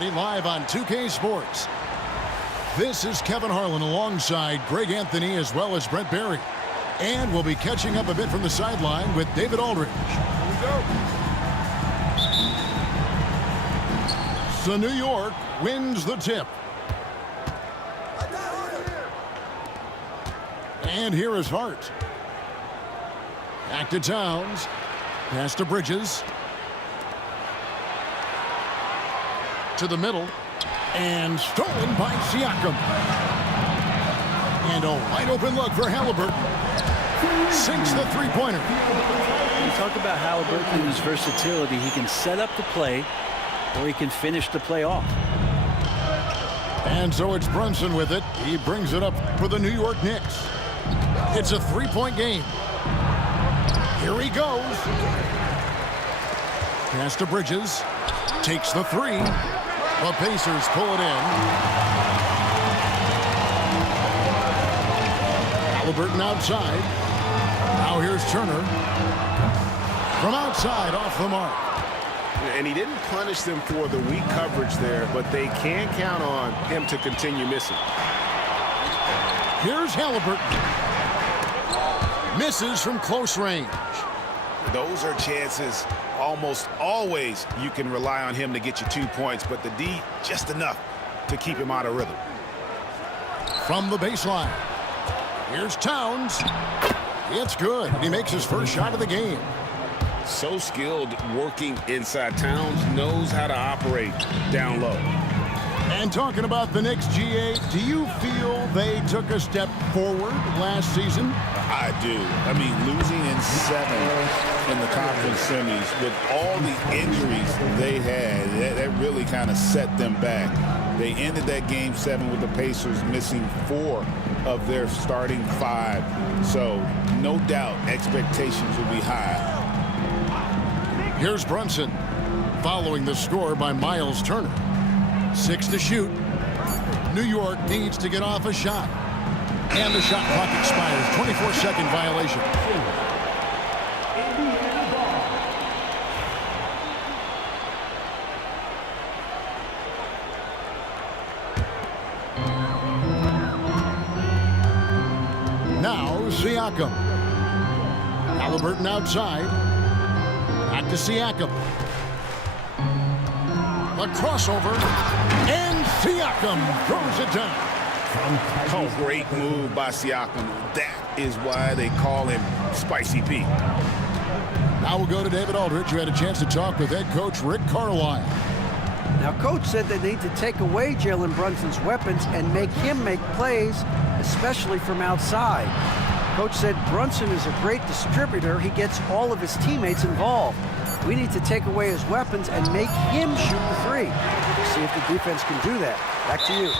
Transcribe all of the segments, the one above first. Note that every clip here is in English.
Live on 2K Sports. This is Kevin Harlan alongside Greg Anthony as well as Brent Barry. And we'll be catching up a bit from the sideline with David Aldridge. Here we go. So New York wins the tip. And here is Hart. Back to Towns. Pass to Bridges. To the middle. And stolen by Siakam. And a wide open look for Halliburton. Sinks the three-pointer. You talk about Halliburton and his versatility. He can set up the play or he can finish the play off. And so it's Brunson with it. He brings it up for the New York Knicks. It's a three-point game. Here he goes. Pass to Bridges. Takes the three. The Pacers pull it in. Halliburton outside. Now here's Turner. From outside, off the mark. And he didn't punish them for the weak coverage there, but they can count on him to continue missing. Here's Halliburton. Misses from close range. Those are chances almost always you can rely on him to get you 2 points, but the D just enough to keep him out of rhythm. From the baseline. Here's Towns. It's good. He makes his first shot of the game. So skilled working inside. Towns knows how to operate down low. And talking about the Knicks, GA, do you feel they took a step forward last season? I do. I mean, losing in 7 in the conference semis with all the injuries they had, that really kind of set them back. They ended that game 7 with the Pacers missing 4 of their starting 5. So, no doubt, expectations will be high. Here's Brunson, following the score by Miles Turner. 6 to shoot. New York needs to get off a shot. And the shot clock expires. 24-second violation. Now Siakam. Halliburton outside. Back to Siakam. A crossover, and Siakam throws it down. Oh, great move by Siakam. That is why they call him Spicy Pete. Now we'll go to David Aldridge, who had a chance to talk with head coach Rick Carlisle. Now, Coach said they need to take away Jalen Brunson's weapons and make him make plays, especially from outside. Coach said Brunson is a great distributor. He gets all of his teammates involved. We need to take away his weapons and make him shoot the three. See if the defense can do that. Back to you.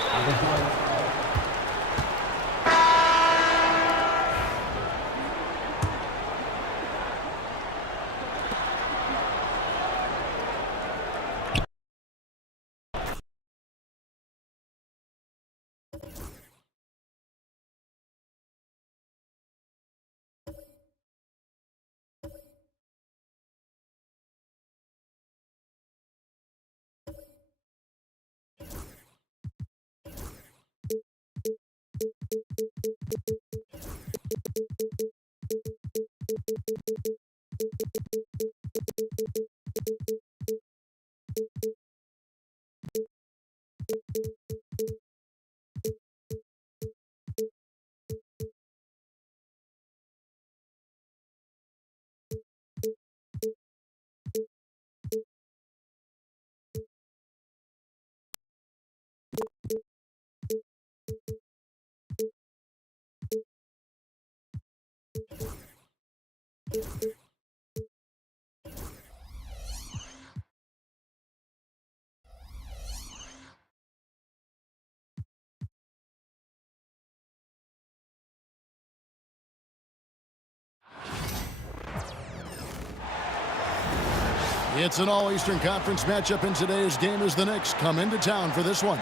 It's an all-Eastern Conference matchup in today's game as the Knicks come into town for this one.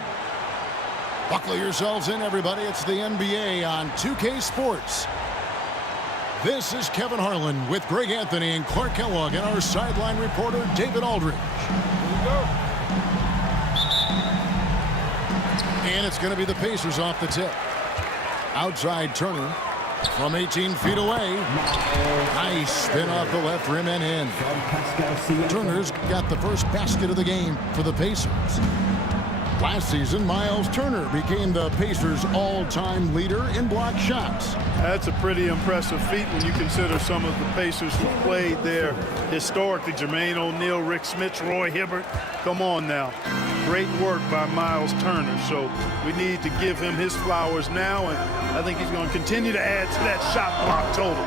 Buckle yourselves in, everybody. It's the NBA on 2K Sports. This is Kevin Harlan with Greg Anthony and Clark Kellogg and our sideline reporter, David Aldridge. Here we go. it's going to be the Pacers off the tip. Outside Turner from 18 feet away. Nice spin off the left rim and in. Turner's got the first basket of the game for the Pacers. Last season, Miles Turner became the Pacers' all-time leader in block shots. That's a pretty impressive feat when you consider some of the Pacers who played there historically. Jermaine O'Neal, Rick Smits, Roy Hibbert. Come on now. Great work by Miles Turner. So we need to give him his flowers now, and I think he's going to continue to add to that shot block total.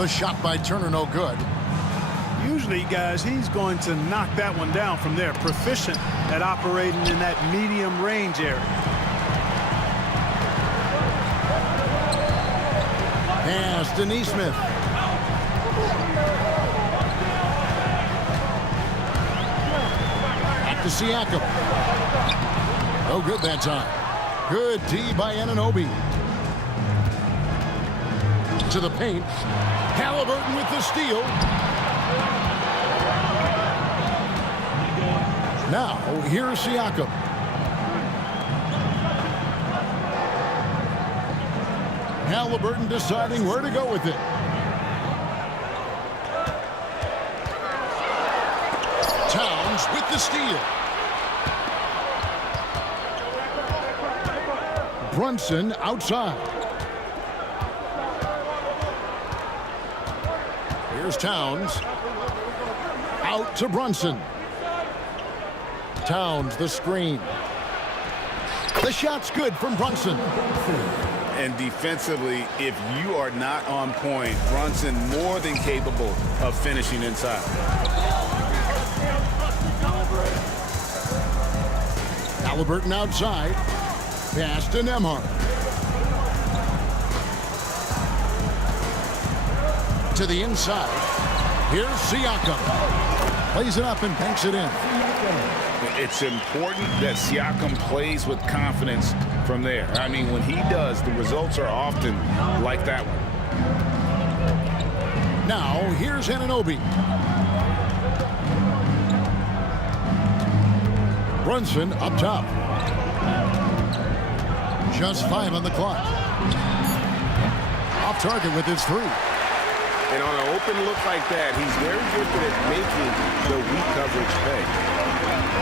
The shot by Turner no good. Usually, guys, he's going to knock that one down from there. Proficient at operating in that medium range area. Pass to Neesmith. Back to Siakam. No good that time. Good D by Anunoby. To the paint. Halliburton with the steal. Now, here's Siakam. Halliburton deciding where to go with it. Towns with the steal. Brunson outside. Here's Towns. Out to Brunson. Towns, the screen. The shot's good from Brunson. And defensively, if you are not on point, Brunson more than capable of finishing inside. Halliburton outside. Pass to Nembhard. To the inside. Here's Siakam. Plays it up and banks it in. It's important that Siakam plays with confidence from there. I mean, when he does, the results are often like that one. Now, here's Anunoby. Brunson up top. Just 5 on the clock. Off target with his 3. And on an open look like that, he's very good at making the weak coverage pay.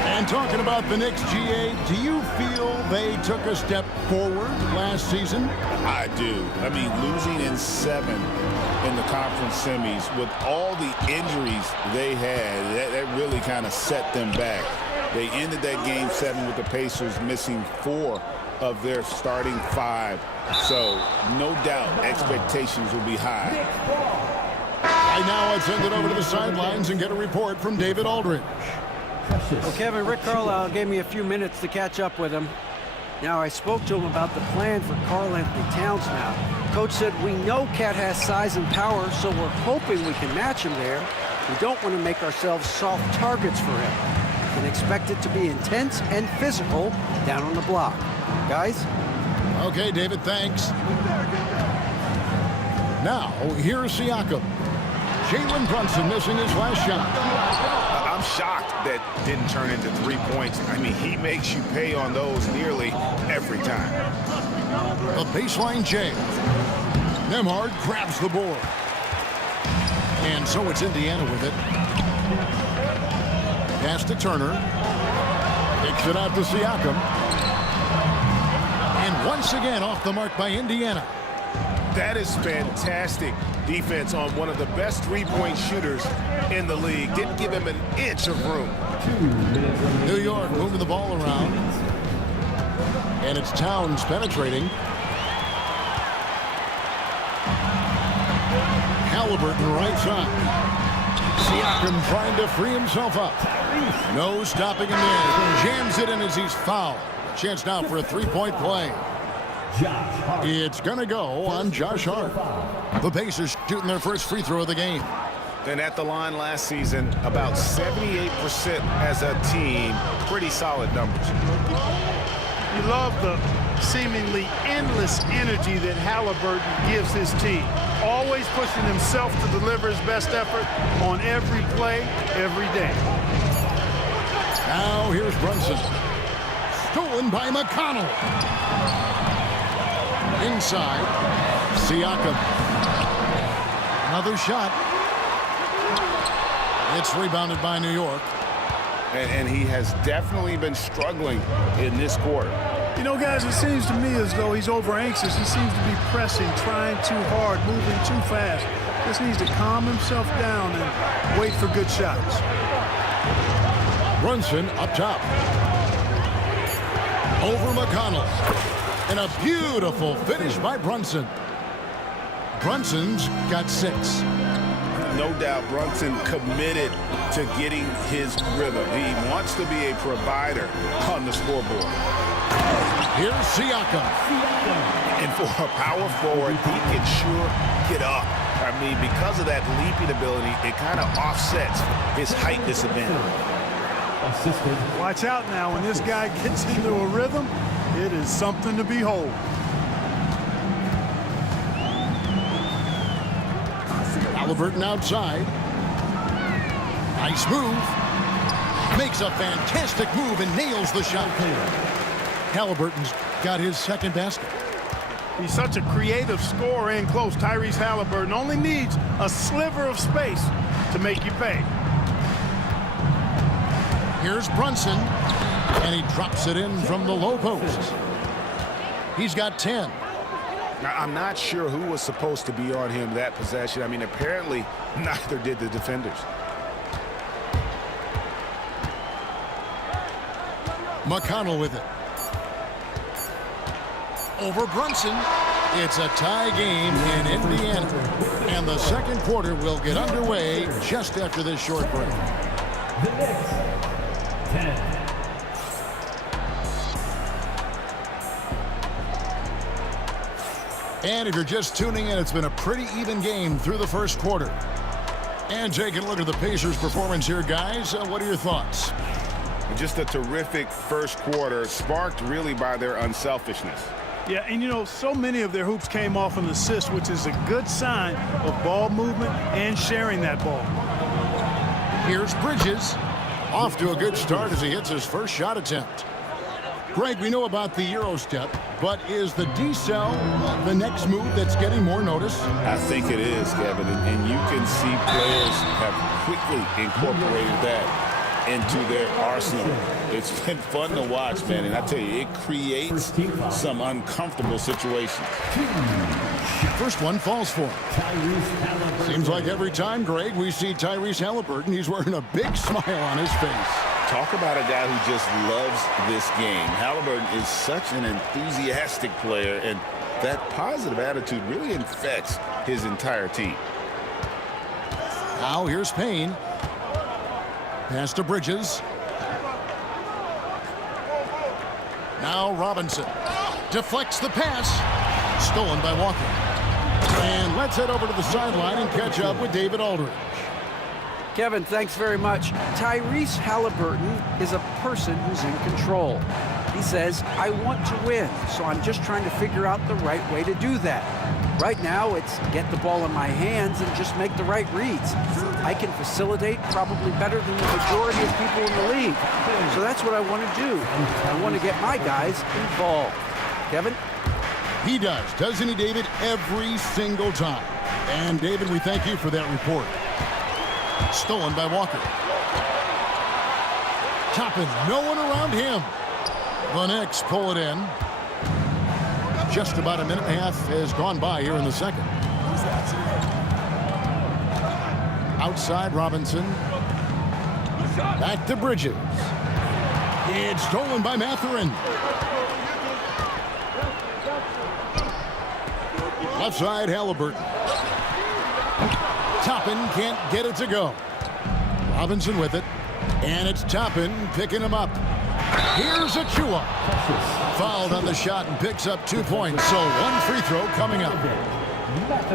And talking about the Knicks, GA, do you feel they took a step forward last season? I do. I mean, losing in 7 in the conference semis with all the injuries they had, that really kind of set them back. They ended that game 7 with the Pacers missing 4 of their starting 5. So, no doubt, expectations will be high. Right now, let's send it over to the sidelines and get a report from David Aldridge. Well, Kevin, Rick Carlisle gave me a few minutes to catch up with him. Now, I spoke to him about the plan for Karl-Anthony Towns now. Coach said, we know Cat has size and power, so we're hoping we can match him there. We don't want to make ourselves soft targets for him. We can expect it to be intense and physical down on the block. Guys? Okay, David, thanks. Now, here's Siakam. Jalen Brunson missing his last shot. I'm shocked that didn't turn into 3 points. I mean, he makes you pay on those nearly every time. A baseline J. Nembhard grabs the board. And so it's Indiana with it. Pass to Turner. Kicks it out to Siakam. And once again off the mark by Indiana. That is fantastic defense on one of the best three-point shooters in the league. Didn't give him an inch of room. New York moving the ball around. And it's Towns penetrating. Halliburton right side. Siakam trying to free himself up. No stopping him there. Jams it in as he's fouled. Chance now for a three-point play. It's going to go on Josh Hart. The Pacers shooting their first free throw of the game. And at the line last season, about 78% as a team. Pretty solid numbers. You love the seemingly endless energy that Halliburton gives his team. Always pushing himself to deliver his best effort on every play, every day. Now here's Brunson. stolen by McConnell. Inside, Siakam. Another shot. It's rebounded by New York. And he has definitely been struggling in this quarter. You know, guys, it seems to me as though he's over-anxious. He seems to be pressing, trying too hard, moving too fast. Just needs to calm himself down and wait for good shots. Brunson up top. Over McConnell. And a beautiful finish by Brunson. Brunson's got 6. No doubt Brunson committed to getting his rhythm. He wants to be a provider on the scoreboard. Here's Siakam. And for a power forward, he can sure get up. I mean, because of that leaping ability, it kind of offsets his height disadvantage. Watch out now. When this guy gets into a rhythm, it is something to behold. Halliburton outside. Nice move. Makes a fantastic move and nails the shot. Halliburton's got his second basket. He's such a creative scorer in close. Tyrese Halliburton only needs a sliver of space to make you pay. Here's Brunson, and he drops it in from the low post. He's got 10. Now, I'm not sure who was supposed to be on him that possession. I mean, apparently neither did the defenders. McConnell with it. Over Brunson. It's a tie game in Indiana. And the second quarter will get underway just after this short break. The Knicks, 10. And if you're just tuning in, it's been a pretty even game through the first quarter. And taking a look at the Pacers' performance here, guys. What are your thoughts? Just a terrific first quarter, sparked really by their unselfishness. Yeah, and you know, so many of their hoops came off an assist, which is a good sign of ball movement and sharing that ball. Here's Bridges. Off to a good start as he hits his first shot attempt. Greg, we know about the Euro step, but is the D-cell the next move that's getting more notice? I think it is, Kevin, and you can see players have quickly incorporated that into their arsenal. It's been fun to watch, man, and I tell you, it creates some uncomfortable situations. First one falls for him. Seems like every time, Greg, we see Tyrese Halliburton, he's wearing a big smile on his face. Talk about a guy who just loves this game. Halliburton is such an enthusiastic player, and that positive attitude really infects his entire team. Now here's Payne. Pass to Bridges. Now Robinson deflects the pass. Stolen by Walker. And let's head over to the sideline and catch up with David Aldridge. Kevin, thanks very much. Tyrese Halliburton is a person who's in control. He says, I want to win, so I'm just trying to figure out the right way to do that. Right now, it's get the ball in my hands and just make the right reads. I can facilitate probably better than the majority of people in the league. So that's what I want to do. I want to get my guys involved. Kevin? He does, doesn't he, David? Every single time. And, David, we thank you for that report. Stolen by Walker. Toppin, no one around him. The Knicks pull it in. Just about a minute and a half has gone by here in the second. Outside Robinson. Back to Bridges. It's stolen by Mathurin. Left side Halliburton. Toppin can't get it to go. Robinson with it. And it's Toppin picking him up. Here's Achua. Fouled on the shot and picks up 2 points. So one free throw coming up.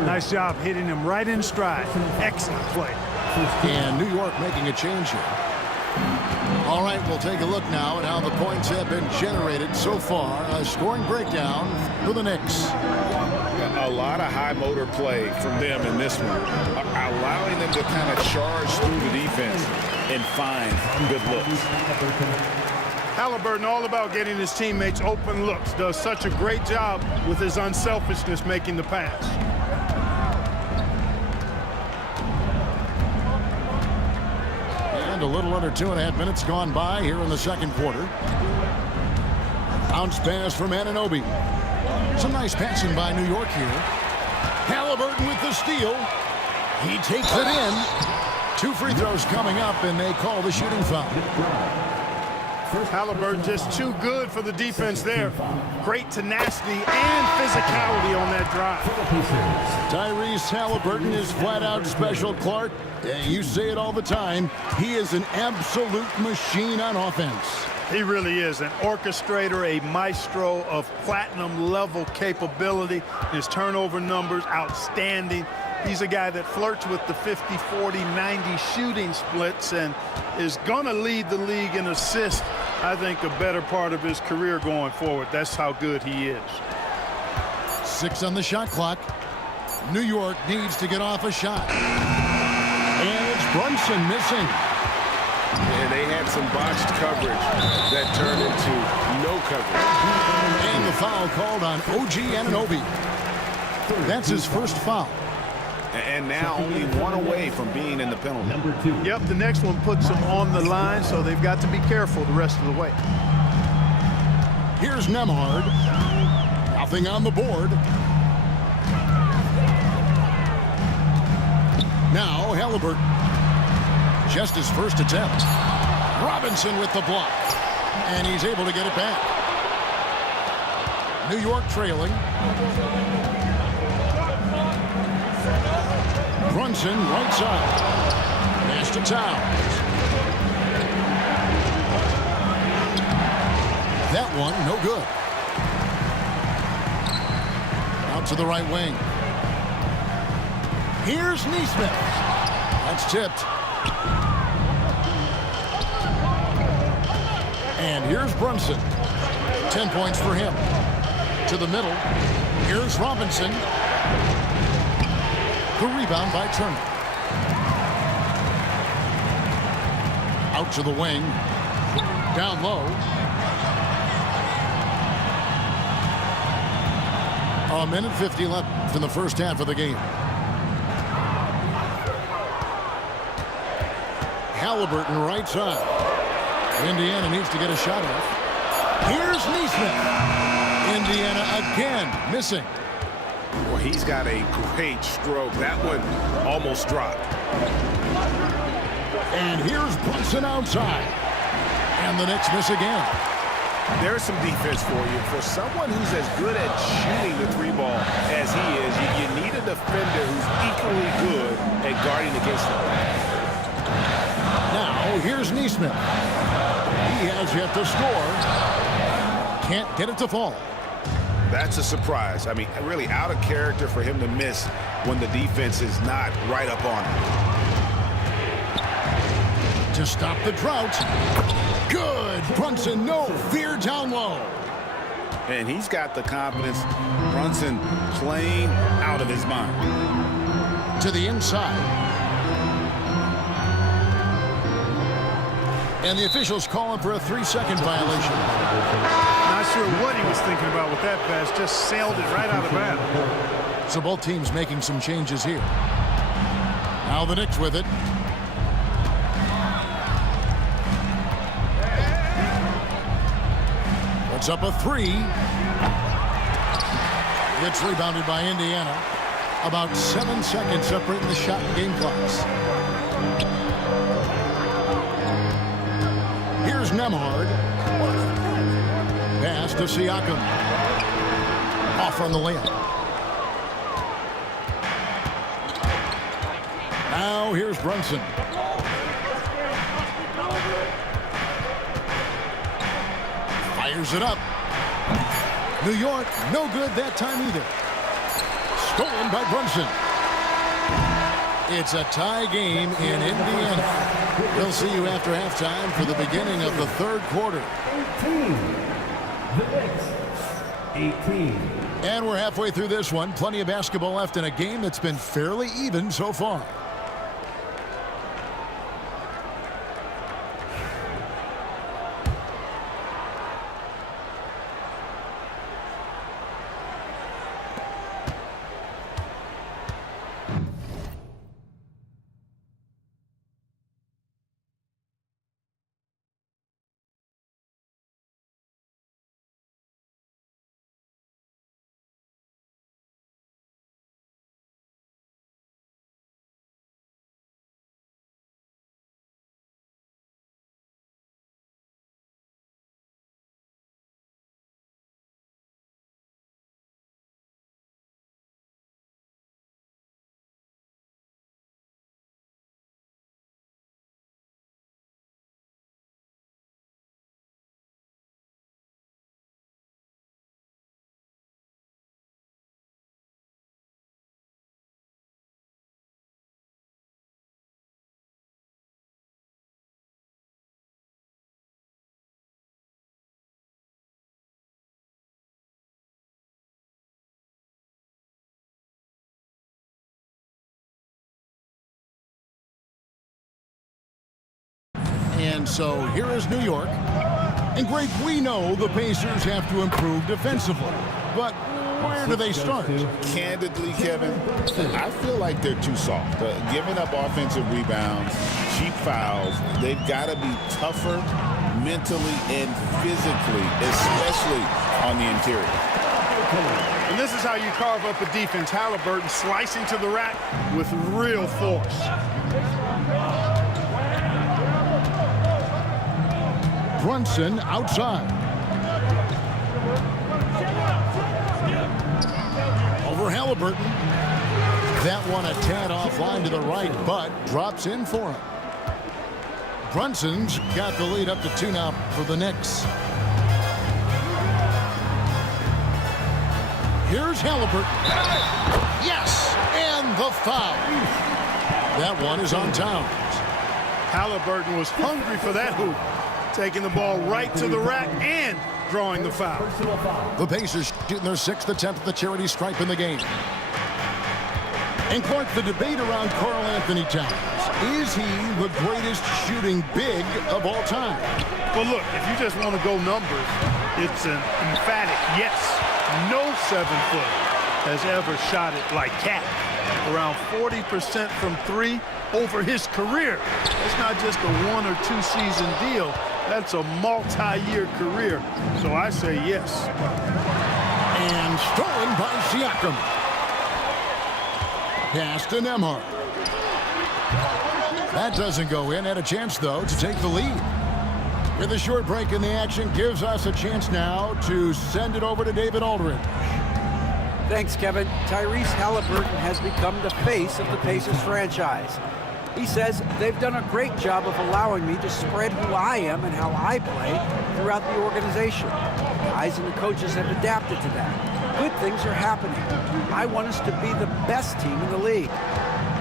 Nice job hitting him right in stride. Excellent play. And New York making a change here. All right, we'll take a look now at how the points have been generated so far. A scoring breakdown for the Knicks. A lot of high motor play from them in this one, allowing them to kind of charge through the defense and find good looks. Halliburton all about getting his teammates open looks. Does such a great job with his unselfishness making the pass. And a little under 2.5 minutes gone by here in the second quarter. Bounce pass from Anunoby. Some nice passing by New York here. Halliburton with the steal. He takes it in. 2 free throws coming up, and they call the shooting foul. Halliburton just too good for the defense there. Great tenacity and physicality on that drive. Tyrese Halliburton is flat out special, Clark. You say it all the time. He is an absolute machine on offense. He really is an orchestrator, a maestro of platinum-level capability. His turnover numbers, outstanding. He's a guy that flirts with the 50, 40, 90 shooting splits and is going to lead the league in assists, I think, a better part of his career going forward. That's how good he is. 6 on the shot clock. New York needs to get off a shot. And it's Brunson missing. And they had some botched coverage that turned into no coverage. And the foul called on OG Anunoby. That's his first foul. And now only 1 away from being in the penalty. Number 2. Yep, the next one puts them on the line, so they've got to be careful the rest of the way. Here's Nembhard. Nothing on the board. Now Halliburton. Just his first attempt. Robinson with the block. And he's able to get it back. New York trailing. Brunson, right side. Pass to Towns. That one, no good. Out to the right wing. Here's Neesmith. That's tipped. And here's Brunson. 10 points for him. To the middle. Here's Robinson. The rebound by Turner. Out to the wing. Down low. A minute 50 left in the first half of the game. Halliburton right side. Indiana needs to get a shot off. Here's Neesmith. Indiana again missing. Well, he's got a great stroke. That one almost dropped. And here's Brunson outside. And the Knicks miss again. There's some defense for you. For someone who's as good at shooting the 3-ball as he is, you need a defender who's equally good at guarding against him. Now, here's Neesmith. He has yet to score. Can't get it to fall. That's a surprise. I mean, really out of character for him to miss when the defense is not right up on him. To stop the drought. Good. Brunson, no fear down low. And he's got the confidence. Brunson playing out of his mind. To the inside. And the officials calling for a 3-second violation. Not sure what he was thinking about with that pass. Just sailed it right out of bounds. So both teams making some changes here. Now the Knicks with it. Puts up a 3. It's rebounded by Indiana. About 7 seconds separating the shot and game clocks. Here's Nembhard. Pass to Siakam. Off on the layup. Now here's Brunson. Fires it up. New York, no good that time either. Stolen by Brunson. It's a tie game in Indiana. We'll see you after halftime for the beginning of the third quarter. 18. The Knicks. 18. And we're halfway through this one. Plenty of basketball left in a game that's been fairly even so far. And so here is New York. And Greg, we know the Pacers have to improve defensively. But where do they start? Candidly, Kevin, I feel like they're too soft. Giving up offensive rebounds, cheap fouls. They've got to be tougher mentally and physically, especially on the interior. And this is how you carve up a defense. Halliburton slicing to the rack with real force. Brunson outside. Over Halliburton. That one a tad offline to the right, but drops in for him. Brunson's got the lead up to 2 now for the Knicks. Here's Halliburton. Yes, and the foul. That one is on Towns. Halliburton was hungry for that hoop, taking the ball right to the rack and drawing the foul. The Pacers shooting their 6th attempt at the charity stripe in the game. And Clark, the debate around Karl Anthony Towns. Is he the greatest shooting big of all time? Well, look, if you just want to go numbers, it's an emphatic yes. No 7-foot has ever shot it like Cat. Around 40% from 3 over his career. It's not just a 1 or 2 season deal. That's a multi-year career. So I say yes. And stolen by Siakam. Pass to Nembhard. That doesn't go in. Had a chance, though, to take the lead. With a short break in the action, gives us a chance now to send it over to David Aldridge. Thanks, Kevin. Tyrese Halliburton has become the face of the Pacers franchise. He says they've done a great job of allowing me to spread who I am and how I play throughout the organization. The guys and the coaches have adapted to that. Good things are happening. I want us to be the best team in the league.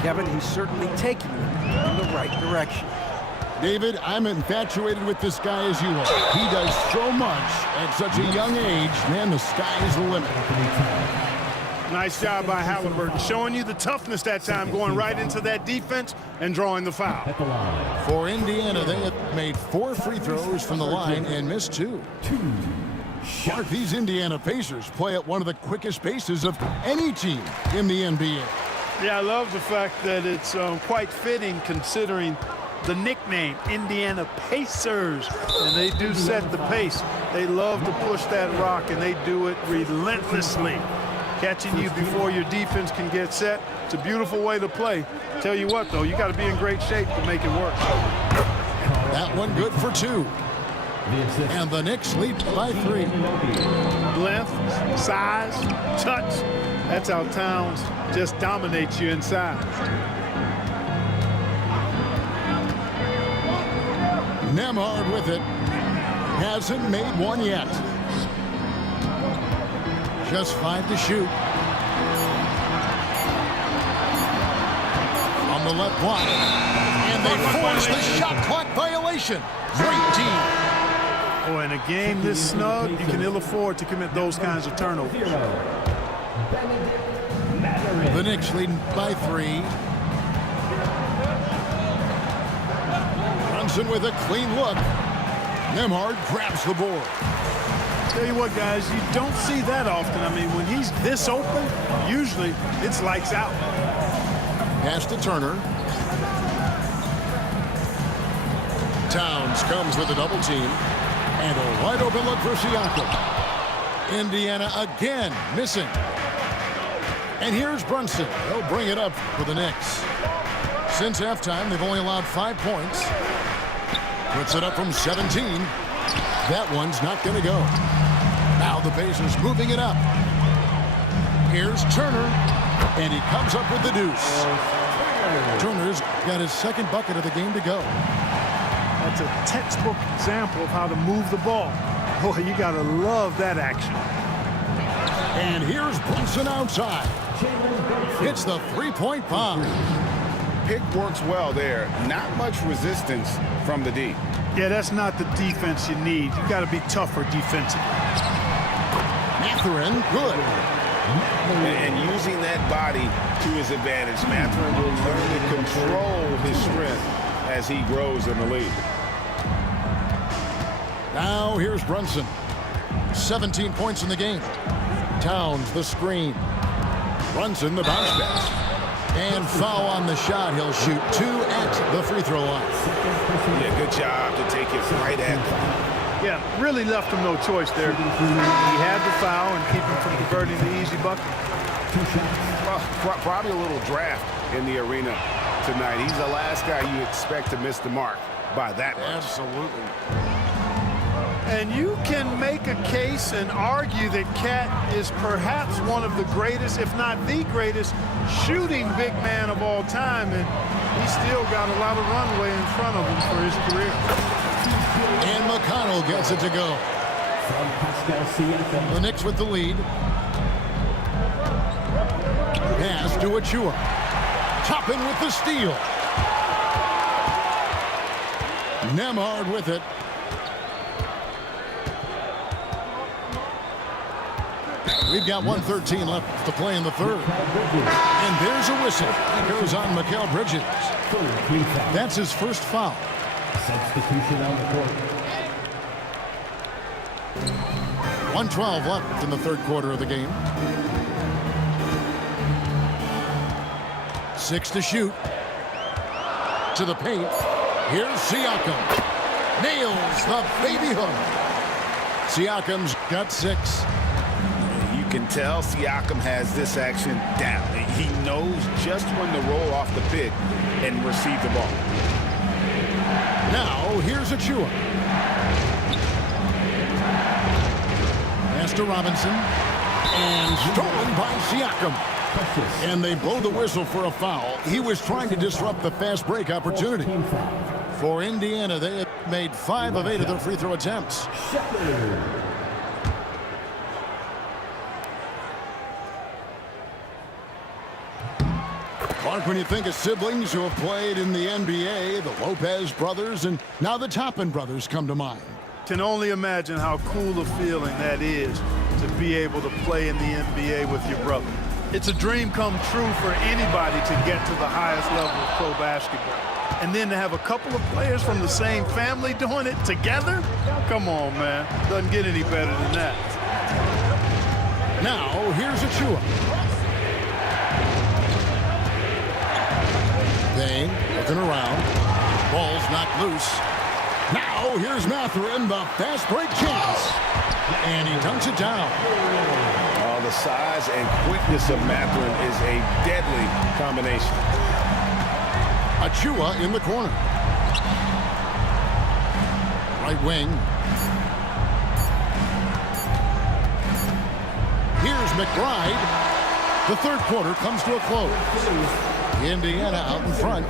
Kevin, he's certainly taking them in the right direction. David, I'm infatuated with this guy as you are. He does so much at such a young age. Man, the sky is the limit. Nice job by Halliburton, showing you the toughness that time, going right into that defense and drawing the foul. For Indiana, they have made 4 free throws from the line and missed 2. Mark, these Indiana Pacers play at one of the quickest paces of any team in the NBA. Yeah, I love the fact that it's quite fitting considering the nickname, Indiana Pacers. And they do set the pace. They love to push that rock, and they do it relentlessly. Catching you before your defense can get set. It's a beautiful way to play. Tell you what, though, you got to be in great shape to make it work. That one good for 2. And the Knicks lead by 3. Length, size, touch. That's how Towns just dominates you inside. Nembhard with it. Hasn't made one yet. Just 5 to shoot. On the left block. And they force the shot clock violation. Great team. Oh, in a game this snug, you can ill afford to commit those kinds of turnovers. The Knicks leading by 3. Brunson with a clean look. Nembhard grabs the board. Tell you what, guys, you don't see that often. I mean, when he's this open, usually it's lights out. Pass to Turner. Towns comes with a double team. And a wide open look for Siakam. Indiana again missing. And here's Brunson. He'll bring it up for the Knicks. Since halftime, they've only allowed 5 points. Puts it up from 17. That one's not going to go. Now the Pacers moving it up. Here's Turner. And he comes up with the deuce. Turner's got his 2nd bucket of the game to go. That's a textbook example of how to move the ball. Boy, you got to love that action. And here's Brunson outside. Hits the 3-point bomb. Pick works well there. Not much resistance from the D. Yeah, that's not the defense you need. You got to be tougher defensively. Mathurin, good. And using that body to his advantage, Mathurin will learn to control his strength as he grows in the league. Now here's Brunson. 17 points in the game. Towns the screen. Brunson the bounce pass. And foul on the shot. He'll shoot 2 at the free throw line. Yeah, good job to take it right at them. Yeah, really left him no choice there. He had the foul and keep him from converting the easy bucket. Probably a little draft in the arena tonight. He's the last guy you expect to miss the mark by that much. Absolutely. And you can make a case and argue that Cat is perhaps one of the greatest, if not the greatest, shooting big man of all time. And he's still got a lot of runway in front of him for his career. And McConnell gets it to go. The Knicks with the lead. Pass to Achua. Toppin with the steal. Nemhard with it. We've got 1:13 left to play in the third. And there's a whistle. It goes on Mikal Bridges. That's his first foul. Substitution on the court. 1:12 left in the third quarter of the game. 6 to shoot. To the paint. Here's Siakam. Nails the baby hook. Siakam's got 6. You can tell Siakam has this action down. He knows just when to roll off the pick and receive the ball. Now, here's Achua. Pass to Robinson. And stolen by Siakam. And they blow the whistle for a foul. He was trying to disrupt the fast break opportunity. For Indiana, they have made 5 of 8 of their free throw attempts. Mark, when you think of siblings who have played in the NBA, the Lopez brothers, and now the Toppin brothers come to mind. Can only imagine how cool a feeling that is to be able to play in the NBA with your brother. It's a dream come true for anybody to get to the highest level of pro basketball. And then to have a couple of players from the same family doing it together? Come on, man. Doesn't get any better than that. Now, here's Achua. Dane looking around. Ball's knocked loose. Now, here's Mathurin, the fast break chance. And he dunks it down. The size and quickness of Mathurin is a deadly combination. Achua in the corner. Right wing. Here's McBride. The third quarter comes to a close. Indiana out in front.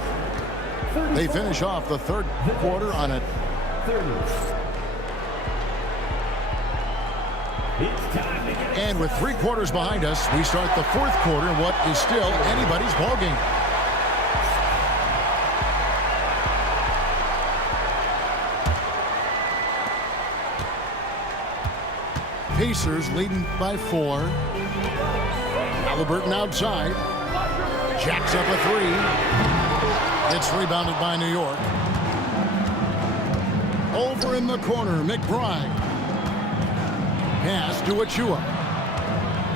They finish off the third quarter on a 30. And with 3 quarters behind us, we start the fourth quarter in what is still anybody's ballgame. Pacers leading by 4. Halliburton outside. Jacks up a 3. It's rebounded by New York. Over in the corner, McBride. Pass to Achua.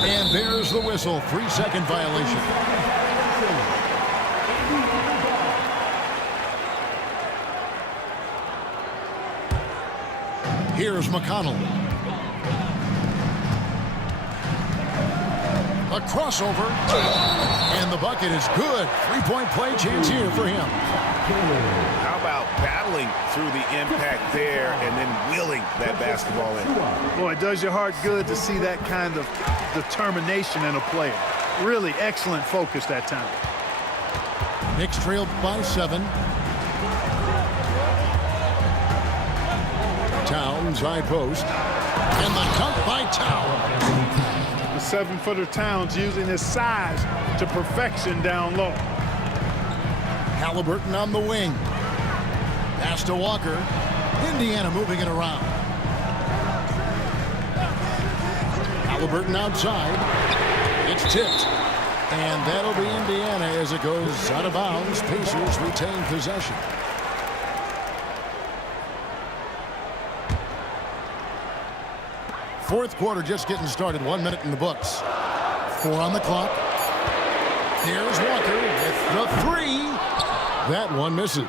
And there's the whistle. 3-second violation. Here's McConnell. A crossover. And the bucket is good. 3-point play chance here for him. How about battling through the impact there and then wheeling that basketball in? Boy, it does your heart good to see that kind of determination in a player. Really excellent focus that time. Knicks trailed by 7. Towns high post. And the dunk by Towns. The 7-footer Towns using his size to perfection down low. Halliburton on the wing. Pass to Walker. Indiana moving it around. Halliburton outside. It's tipped. And that'll be Indiana as it goes out of bounds. Pacers retain possession. Fourth quarter just getting started. 1 minute in the books. 4 on the clock. Here's Walker with the three. That one misses.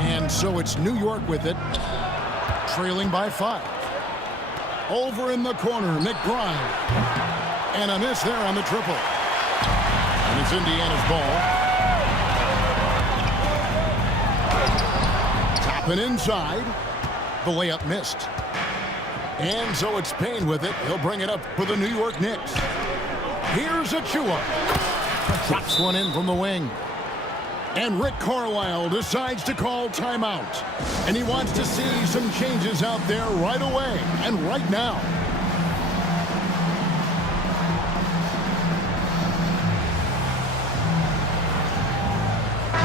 And so it's New York with it, trailing by 5. Over in the corner, McBride. And a miss there on the triple. And it's Indiana's ball. Toppin inside. The layup missed. And so it's Payne with it. He'll bring it up for the New York Knicks. Here's Achua. Drops one in from the wing. And Rick Carlisle decides to call timeout. And he wants to see some changes out there right away and right now.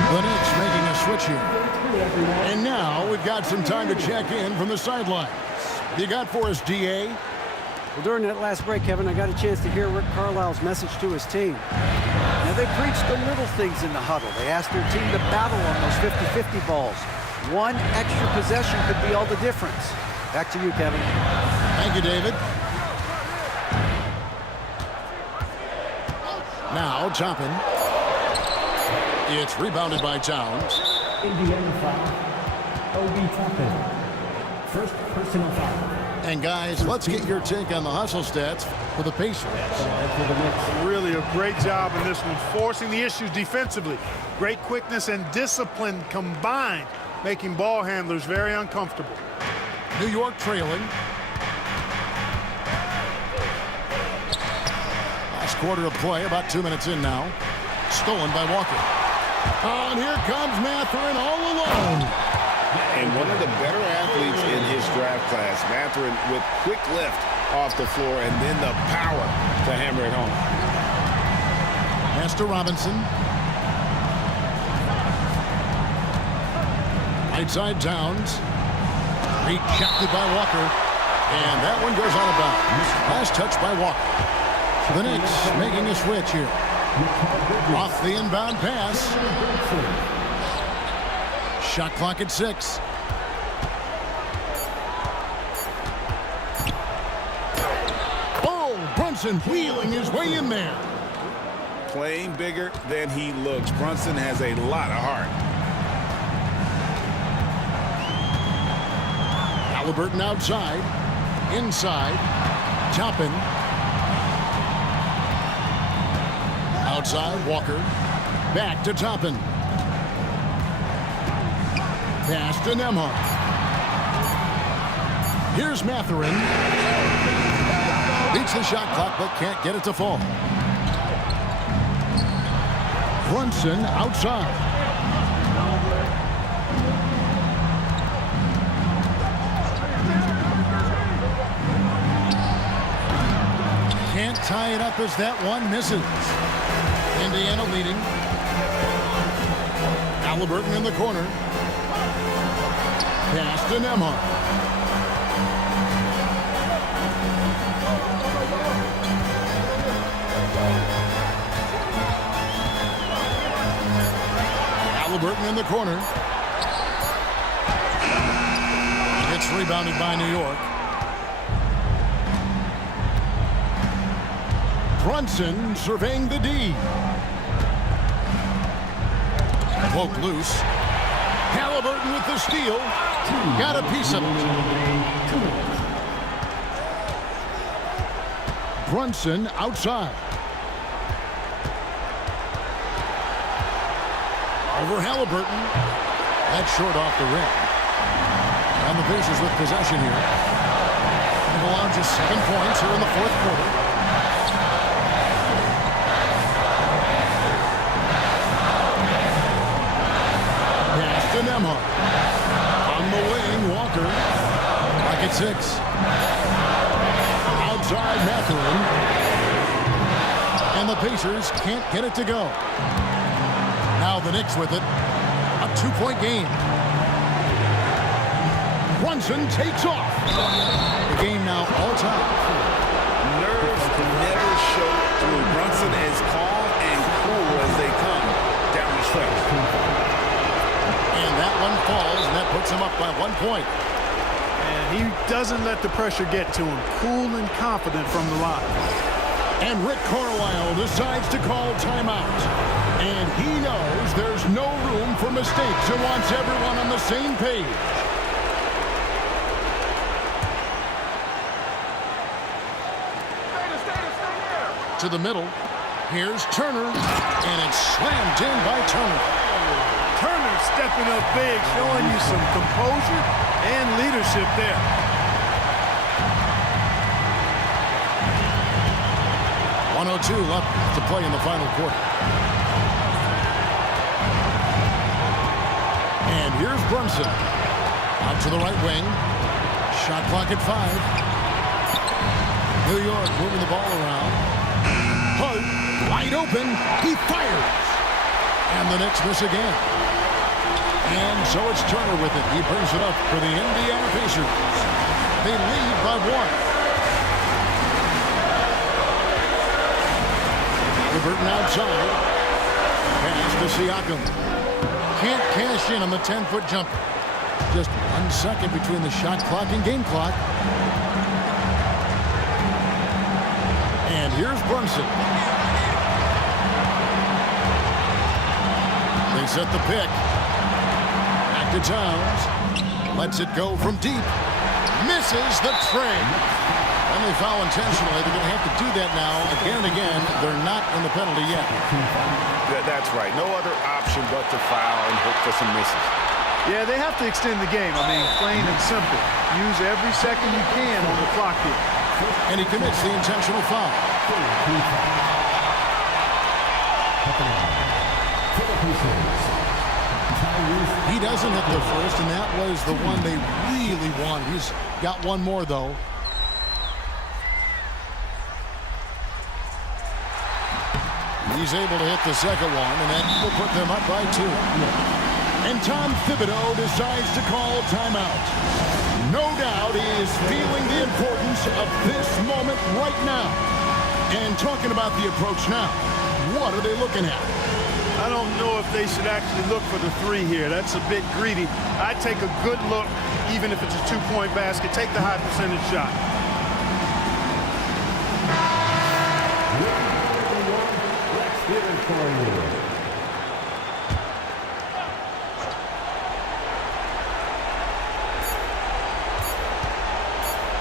The Knicks making a switch here. And now we've got some time to check in from the sidelines. What you got for us, DA? Well, during that last break, Kevin, I got a chance to hear Rick Carlisle's message to his team. Now, they preached the little things in the huddle. They asked their team to battle on those 50-50 balls. One extra possession could be all the difference. Back to you, Kevin. Thank you, David. Now, Toppin. It's rebounded by Towns. Indiana foul. O.B. Toppin. First personal foul. And guys, let's get your take on the hustle stats for the Pacers. Really a great job in this one, forcing the issues defensively. Great quickness and discipline combined, making ball handlers very uncomfortable. New York trailing. Last quarter of play, about 2 minutes in now. Stolen by Walker. Oh, and here comes Mathurin all alone. And one of the better athletes in his draft class, Mathurin, with quick lift off the floor and then the power to hammer it home. Pass to Robinson. Right side Towns. Rejected by Walker. And that one goes out of bounds. Last touch by Walker. The Knicks making a switch here. Off the inbound pass. Shot clock at 6. Oh, Brunson wheeling his way in there. Playing bigger than he looks. Brunson has a lot of heart. Halliburton outside. Inside. Toppin. Outside, Walker. Back to Toppin. Pass to Nembhard. Here's Mathurin. Beats the shot clock, but can't get it to fall. Brunson outside. Can't tie it up as that one misses. Indiana leading. Halliburton in the corner. Pass to Nembhard. Halliburton in the corner. It's rebounded by New York. Brunson surveying the D. Poke loose. Halliburton with the steal. Got a piece of it. Brunson outside. Over Halliburton. That's short off the rim. And the Pacers with possession here. They've allowed just 7 points here in the fourth quarter. Pass to Nembhard. On the wing, Walker. Back at 6. Outside Mathurin. And the Pacers can't get it to go. Now the Knicks with it. A 2-point game. Brunson takes off. The game now all time. Nerves never show through. Brunson is calm and cool as they come down the stretch. And that one falls, and that puts him up by 1 point. And He doesn't let the pressure get to him. Cool and confident from the line. And Rick Carlisle decides to call timeout. And he knows there's no room for mistakes and wants everyone on the same page. To the middle. Here's Turner. And it's slammed in by Turner. Turner stepping up big, showing you some composure and leadership there. .102 left to play in the final quarter. And here's Brunson. Out to the right wing. Shot clock at 5. New York moving the ball around. Hart, wide open. He fires. And the Knicks miss again. And so it's Turner with it. He brings it up for the Indiana Pacers. They lead by 1. Burton outside. Pass to Siakam. Can't cash in on the 10-foot jumper. Just 1 second between the shot clock and game clock. And here's Brunson. They set the pick. Back to Towns. Lets it go from deep. Misses the tray. And they foul intentionally. They're going to have to do that now again and again. They're not in the penalty yet. That's right. No other option but to foul and hope for some misses. Yeah, they have to extend the game. I mean, plain and simple. Use every second you can on the clock here. And he commits the intentional foul. He doesn't hit the first, and that was the one they really wanted. He's got one more, though. He's able to hit the second one, and that will put them up by 2. And Tom Thibodeau decides to call timeout. No doubt he is feeling the importance of this moment right now. And talking about the approach now, what are they looking at? I don't know if they should actually look for the 3 here. That's a bit greedy. I'd take a good look, even if it's a 2-point basket. Take the high percentage shot.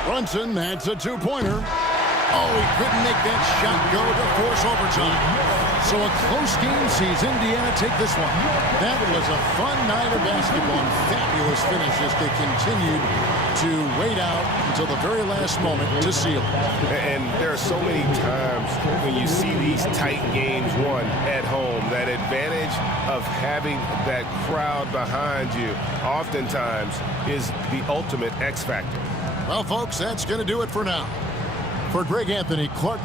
Brunson adds a 2-pointer. Oh, he couldn't make that shot go to force overtime. So a close game sees Indiana take this one. That was a fun night of basketball and fabulous finish as they continued to wait out until the very last moment to seal. And there are so many times when you see these tight games won at home, that advantage of having that crowd behind you oftentimes is the ultimate X factor. Well, folks, that's going to do it for now. For Greg Anthony, Clark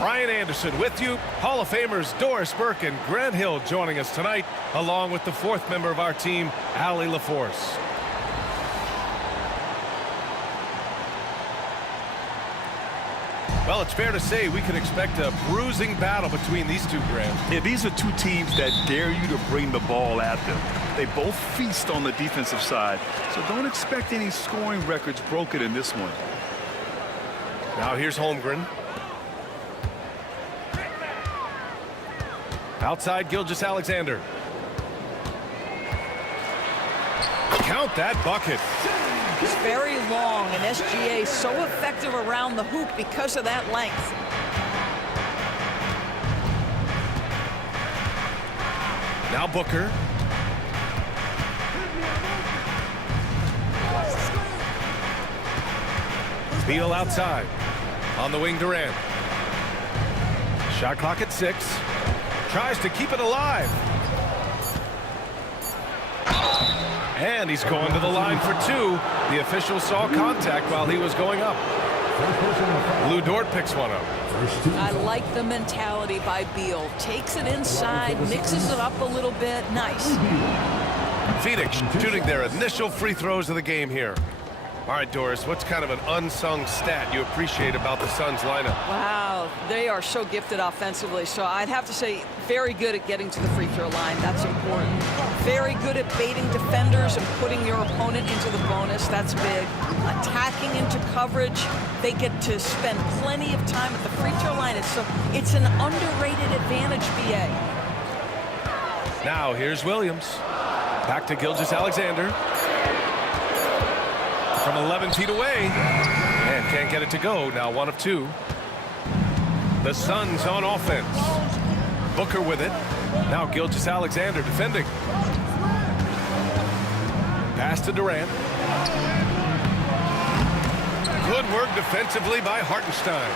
Brian Anderson with you. Hall of Famers Doris Burke and Grant Hill joining us tonight, along with the fourth member of our team, Allie LaForce. Well, it's fair to say we can expect a bruising battle between these two, Grant. Yeah, these are two teams that dare you to bring the ball at them. They both feast on the defensive side, so don't expect any scoring records broken in this one. Now here's Holmgren. Outside Gilgeous-Alexander. Count that bucket. It's very long, and SGA so effective around the hoop because of that length. Now Booker. Beal outside. On the wing, Durant. Shot clock at 6. Tries to keep it alive. And he's going to the line for 2. The official saw contact while he was going up. Lou Dort picks one up. I like the mentality by Beal. Takes it inside, mixes it up a little bit. Nice. Phoenix shooting their initial free throws of the game here. All right, Doris, what's kind of an unsung stat you appreciate about the Suns lineup? Wow, they are so gifted offensively. So I'd have to say very good at getting to the free throw line. That's important. Very good at baiting defenders and putting your opponent into the bonus. That's big. Attacking into coverage. They get to spend plenty of time at the free throw line. It's an underrated advantage, BA. Now here's Williams. Back to Gilgeous-Alexander. From 11 feet away. And can't get it to go. Now 1 of 2. The Suns on offense. Booker with it. Now Gilgeous-Alexander defending. Pass to Durant. Good work defensively by Hartenstein.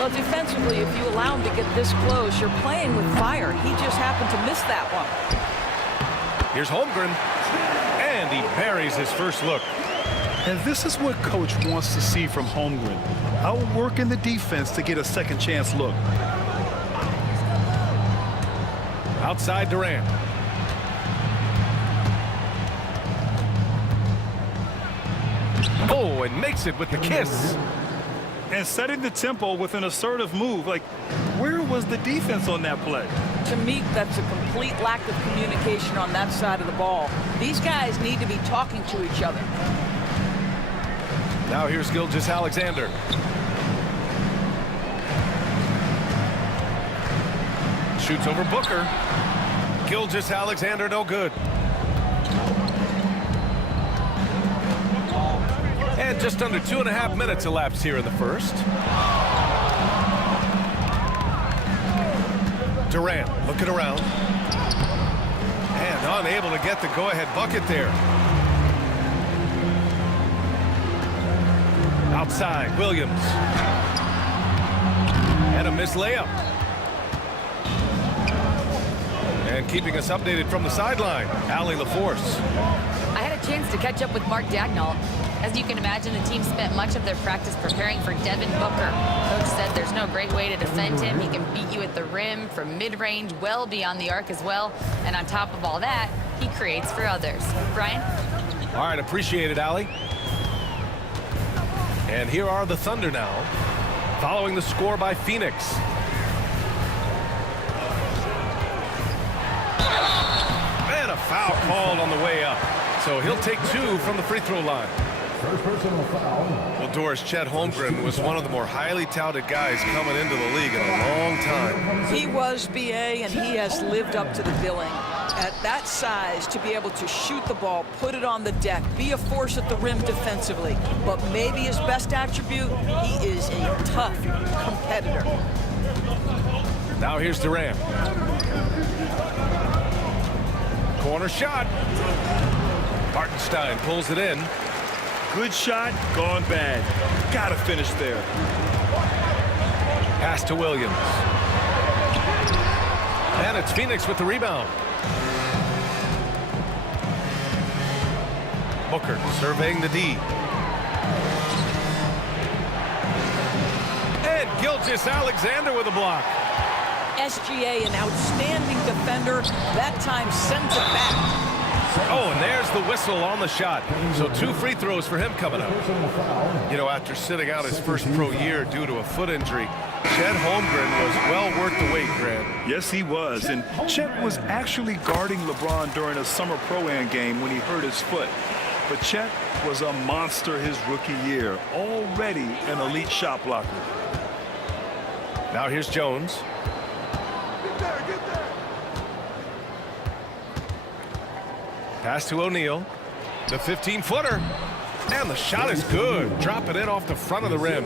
Well, defensively, if you allow him to get this close, you're playing with fire. He just happened to miss that one. Here's Holmgren. And he buries his first look. And this is what Coach wants to see from Holmgren. Outworking the defense to get a second chance look. Outside Durant. Oh, and makes it with the kiss. And setting the tempo with an assertive move. Like, where was the defense on that play? To me, that's a complete lack of communication on that side of the ball. These guys need to be talking to each other. Now here's Gilgeous-Alexander. Shoots over Booker. Gilgeous-Alexander no good. And just under 2.5 minutes elapsed here in the first. Durant looking around. And unable to get the go-ahead bucket there. Outside, Williams. And a missed layup. And keeping us updated from the sideline, Allie LaForce. I had a chance to catch up with Mark Dagnall. As you can imagine, the team spent much of their practice preparing for Devin Booker. Coach said there's no great way to defend him. He can beat you at the rim from mid-range, well beyond the arc as well. And on top of all that, he creates for others. Brian? All right, appreciate it, Allie. And here are the Thunder now, following the score by Phoenix. And a foul called on the way up. So he'll take 2 from the free throw line. First personal foul. Well, Doris, Chet Holmgren was one of the more highly touted guys coming into the league in a long time. He was, BA, and he has lived up to the billing. At that size, to be able to shoot the ball, put it on the deck, be a force at the rim defensively. But maybe his best attribute, he is a tough competitor. Now here's Durant. Corner shot. Hartenstein pulls it in. Good shot, gone bad. Gotta finish there. Pass to Williams. And it's Phoenix with the rebound. Booker surveying the D. And Gilgeous-Alexander with a block. SGA, an outstanding defender. That time sends it back. Oh, and there's the whistle on the shot. So 2 free throws for him coming up. You know, after sitting out his first pro year due to a foot injury, Chet Holmgren was well worth the wait, Grant. Yes, he was. And Chet was actually guarding LeBron during a summer Pro-Am game when he hurt his foot. But Chet was a monster his rookie year, already an elite shot blocker. Now here's Jones. Pass to O'Neal. The 15-footer. And the shot is good. Dropping it off the front of the rim.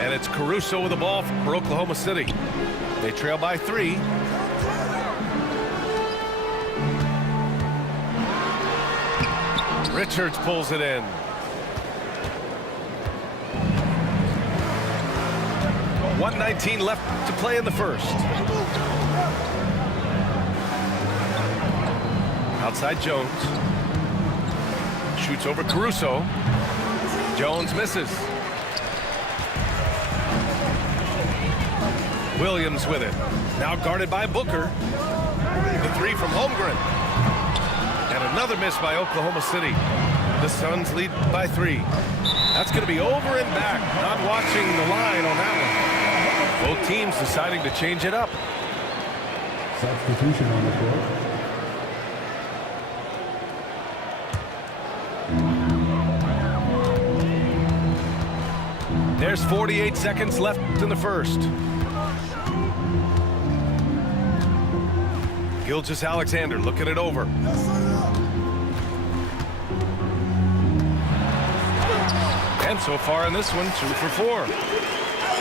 And it's Caruso with the ball for Oklahoma City. They trail by 3. Richards pulls it in. .119 left to play in the first. Outside Jones. Shoots over Caruso. Jones misses. Williams with it. Now guarded by Booker. The 3 from Holmgren. And another miss by Oklahoma City. The Suns lead by 3. That's going to be over and back. Not watching the line on that one. Both teams deciding to change it up. Substitution on the court. There's 48 seconds left in the first. Gilgeous-Alexander looking it over. And so far in this one, 2 for 4.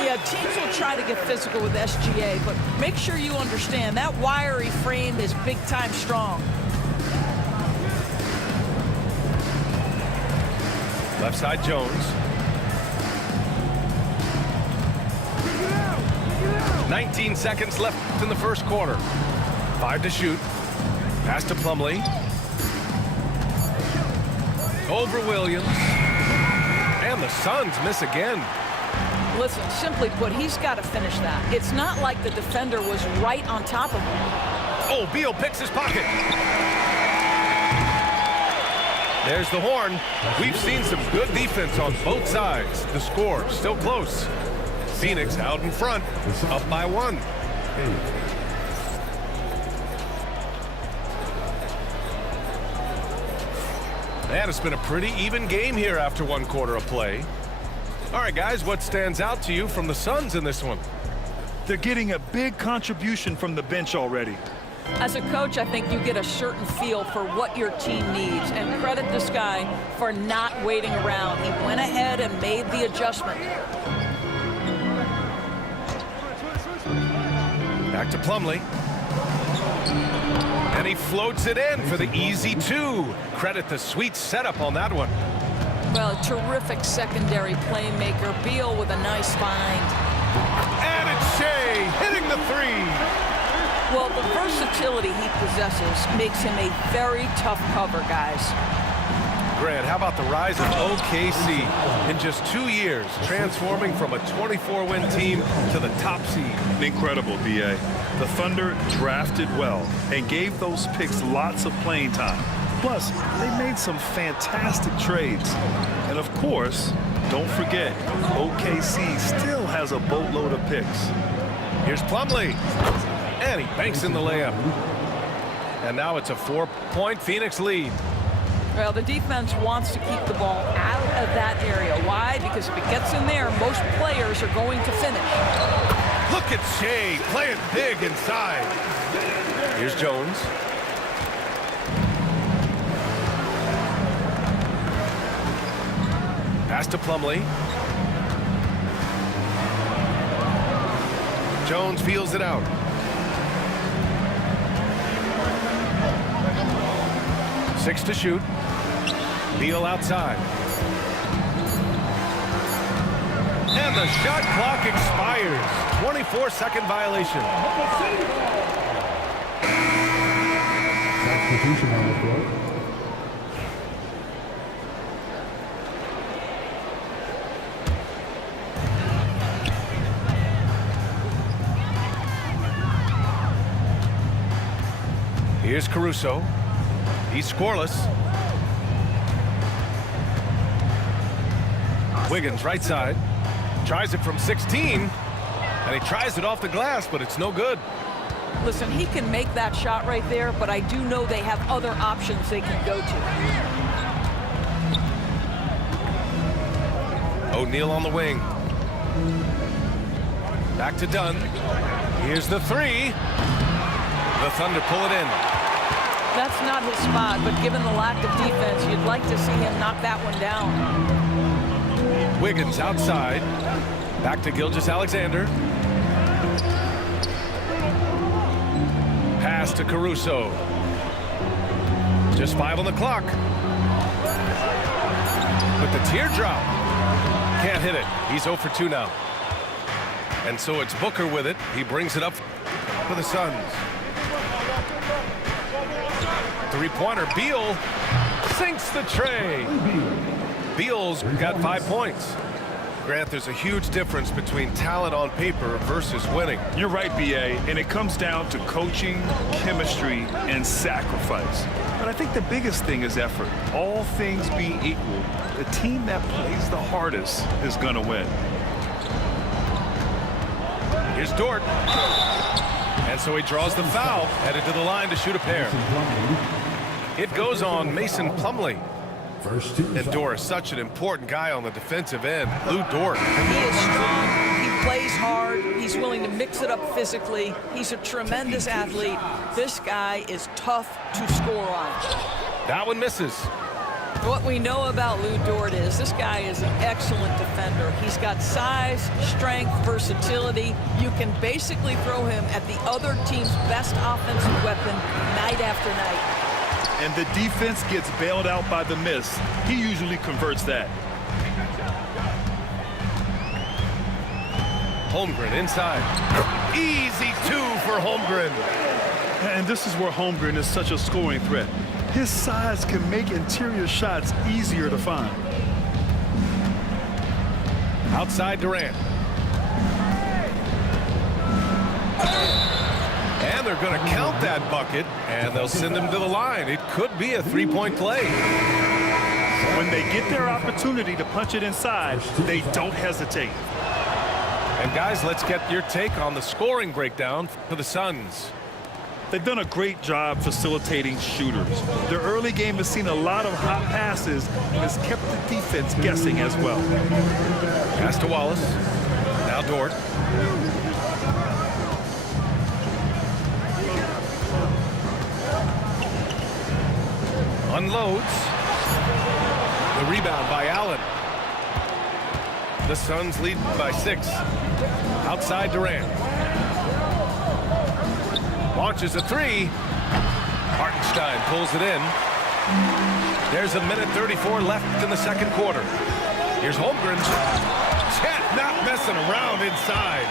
Yeah, teams will try to get physical with SGA, but make sure you understand that wiry frame is big-time strong. Left side Jones. 19 seconds left in the first quarter. 5 to shoot. Pass to Plumlee. Over Williams. And the Suns miss again. Listen, simply put, he's got to finish that. It's not like the defender was right on top of him. Oh, Beal picks his pocket. There's the horn. We've seen some good defense on both sides. The score still close. Phoenix out in front, up by 1. Man, it's been a pretty even game here after 1 quarter of play. All right, guys, what stands out to you from the Suns in this one? They're getting a big contribution from the bench already. As a coach, I think you get a certain feel for what your team needs, and credit this guy for not waiting around. He went ahead and made the adjustment. Back to Plumlee. And he floats it in for the easy 2. Credit the sweet setup on that one. Well, a terrific secondary playmaker. Beal with a nice find. And it's Shea hitting the 3. Well, the versatility he possesses makes him a very tough cover, guys. Grant, how about the rise of OKC in just 2 years, transforming from a 24-win team to the top seed? Incredible, B.A. The Thunder drafted well and gave those picks lots of playing time. Plus, they made some fantastic trades. And of course, don't forget, OKC still has a boatload of picks. Here's Plumlee. And he banks in the layup. And now it's a 4-point Phoenix lead. Well, the defense wants to keep the ball out of that area. Why? Because if it gets in there, most players are going to finish. Look at Shea playing big inside. Here's Jones. Pass to Plumlee. Jones feels it out. 6 to shoot. Beal outside. And the shot clock expires. 24-second violation. Substitution on the court. Here's Caruso. He's scoreless. Wiggins right side. Tries it from 16. And he tries it off the glass, but it's no good. Listen, he can make that shot right there, but I do know they have other options they can go to. O'Neal on the wing. Back to Dunn. Here's the three. The Thunder pull it in. That's not his spot, but given the lack of defense, you'd like to see him knock that one down. Wiggins outside. Back to Gilgeous-Alexander. Pass to Caruso. Just 5 on the clock. With the teardrop. Can't hit it. He's 0 for 2 now. And so it's Booker with it. He brings it up for the Suns. Three-pointer. Beal sinks the tray. Beal's got 5 points. Grant, there's a huge difference between talent on paper versus winning. You're right, B.A., and it comes down to coaching, chemistry, and sacrifice. But I think the biggest thing is effort. All things being equal, the team that plays the hardest is going to win. Here's Dort. And so he draws the foul, headed to the line to shoot a pair. It goes on Mason Plumlee. And Dort is such an important guy on the defensive end. Lou Dort. He is strong. He plays hard. He's willing to mix it up physically. He's a tremendous athlete. This guy is tough to score on. That one misses. What we know about Lou Dort is this guy is an excellent defender. He's got size, strength, versatility. You can basically throw him at the other team's best offensive weapon night after night. And the defense gets bailed out by the miss. He usually converts that. Holmgren inside. Easy 2 for Holmgren. And this is where Holmgren is such a scoring threat. His size can make interior shots easier to find. Outside Durant. And they're going to count that bucket, and they'll send him to the line. It could be a three-point play. When they get their opportunity to punch it inside, they don't hesitate. And guys, let's get your take on the scoring breakdown for the Suns. They've done a great job facilitating shooters. Their early game has seen a lot of hot passes and has kept the defense guessing as well. Pass to Wallace. Now Dort. Unloads. The rebound by Allen. The Suns lead by 6. Outside Durant. Launches a 3. Hartenstein pulls it in. There's 1:34 left in the second quarter. Here's Holmgren. Chet not messing around inside.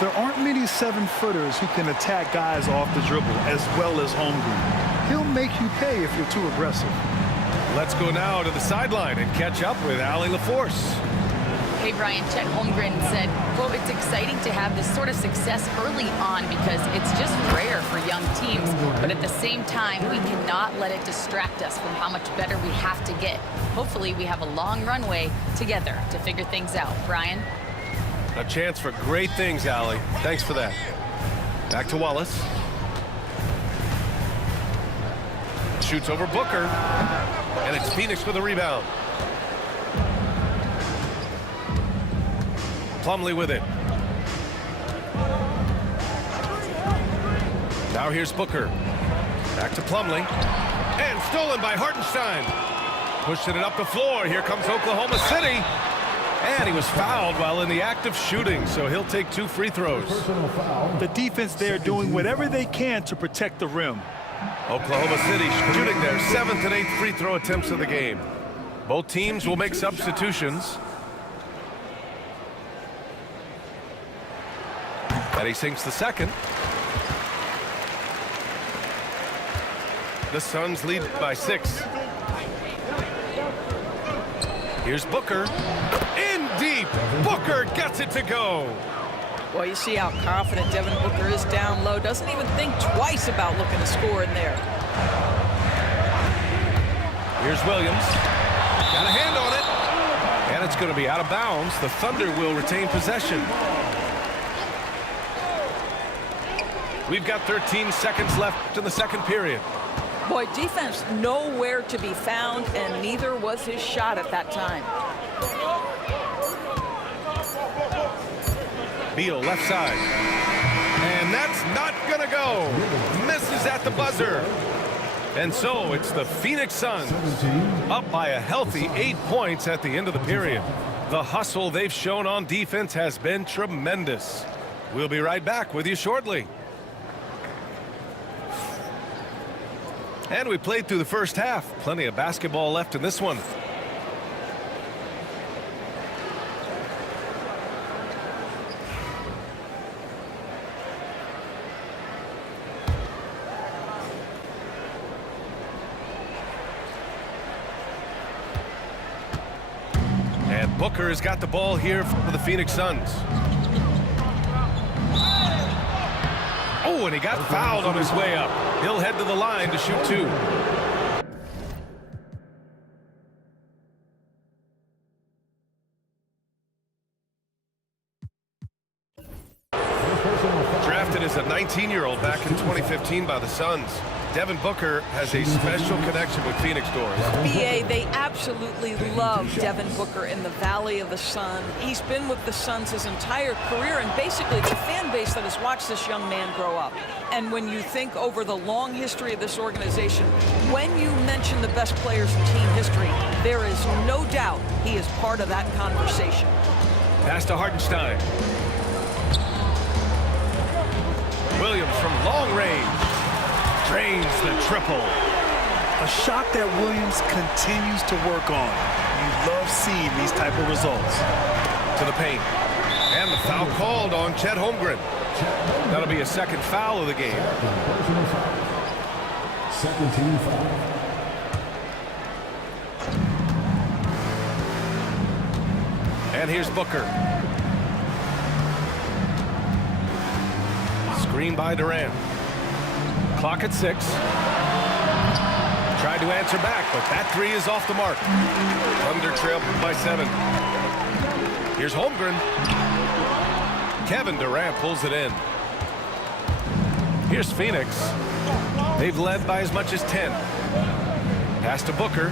There aren't many 7-footers who can attack guys off the dribble as well as Holmgren. He'll make you pay if you're too aggressive. Let's go now to the sideline and catch up with Allie LaForce. Hey, Brian, Chet Holmgren said, quote, "It's exciting to have this sort of success early on because it's just rare for young teams. But at the same time, we cannot let it distract us from how much better we have to get. Hopefully, we have a long runway together to figure things out." Brian? A chance for great things, Allie. Thanks for that. Back to Wallace. Shoots over Booker. And it's Phoenix with a rebound. Plumlee with it. Now here's Booker. Back to Plumlee. And stolen by Hartenstein. Pushing it up the floor. Here comes Oklahoma City. And he was fouled while in the act of shooting, so he'll take 2 free throws. The defense there doing whatever they can to protect the rim. Oklahoma City shooting their 7th and 8th free throw attempts of the game. Both teams will make substitutions. And he sinks the second. The Suns lead by 6. Here's Booker. In deep. Booker gets it to go. Well, you see how confident Devin Booker is down low. Doesn't even think twice about looking to score in there. Here's Williams. Got a hand on it. And it's going to be out of bounds. The Thunder will retain possession. We've got 13 seconds left in the second period. Boy, defense nowhere to be found, and neither was his shot at that time. Beal left side. And that's not going to go. Misses at the buzzer. And so it's the Phoenix Suns up by a healthy 8 points at the end of the period. The hustle they've shown on defense has been tremendous. We'll be right back with you shortly. And we played through the first half. Plenty of basketball left in this one. And Booker has got the ball here for the Phoenix Suns. Oh, and he got fouled on his way up. He'll head to the line to shoot two. Drafted as a 19-year-old back in 2015 by the Suns, Devin Booker has a special connection with Phoenix, Doris. BA, they absolutely love Devin Booker in the Valley of the Sun. He's been with the Suns his entire career, and basically the fan base that has watched this young man grow up. And when you think over the long history of this organization, when you mention the best players in team history, there is no doubt he is part of that conversation. Pass to Hartenstein. Williams from long range. Drains the triple. A shot that Williams continues to work on. You love seeing these type of results. To the paint. And the foul called on Chet Holmgren. That'll be a second foul of the game. Second team foul. And here's Booker. Screen by Durant. Clock at 6. Tried to answer back, but that three is off the mark. Thunder trailed by 7. Here's Holmgren. Kevin Durant pulls it in. Here's Phoenix. They've led by as much as 10. Pass to Booker.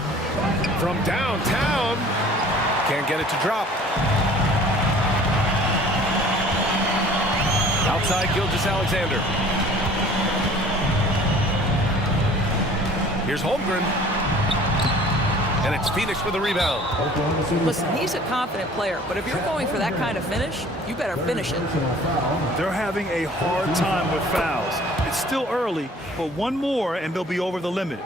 From downtown. Can't get it to drop. Outside Gilgeous-Alexander. Here's Holmgren. And it's Phoenix with a rebound. Listen, he's a confident player, but if you're going for that kind of finish, you better finish it. They're having a hard time with fouls. It's still early, but one more and they'll be over the limit.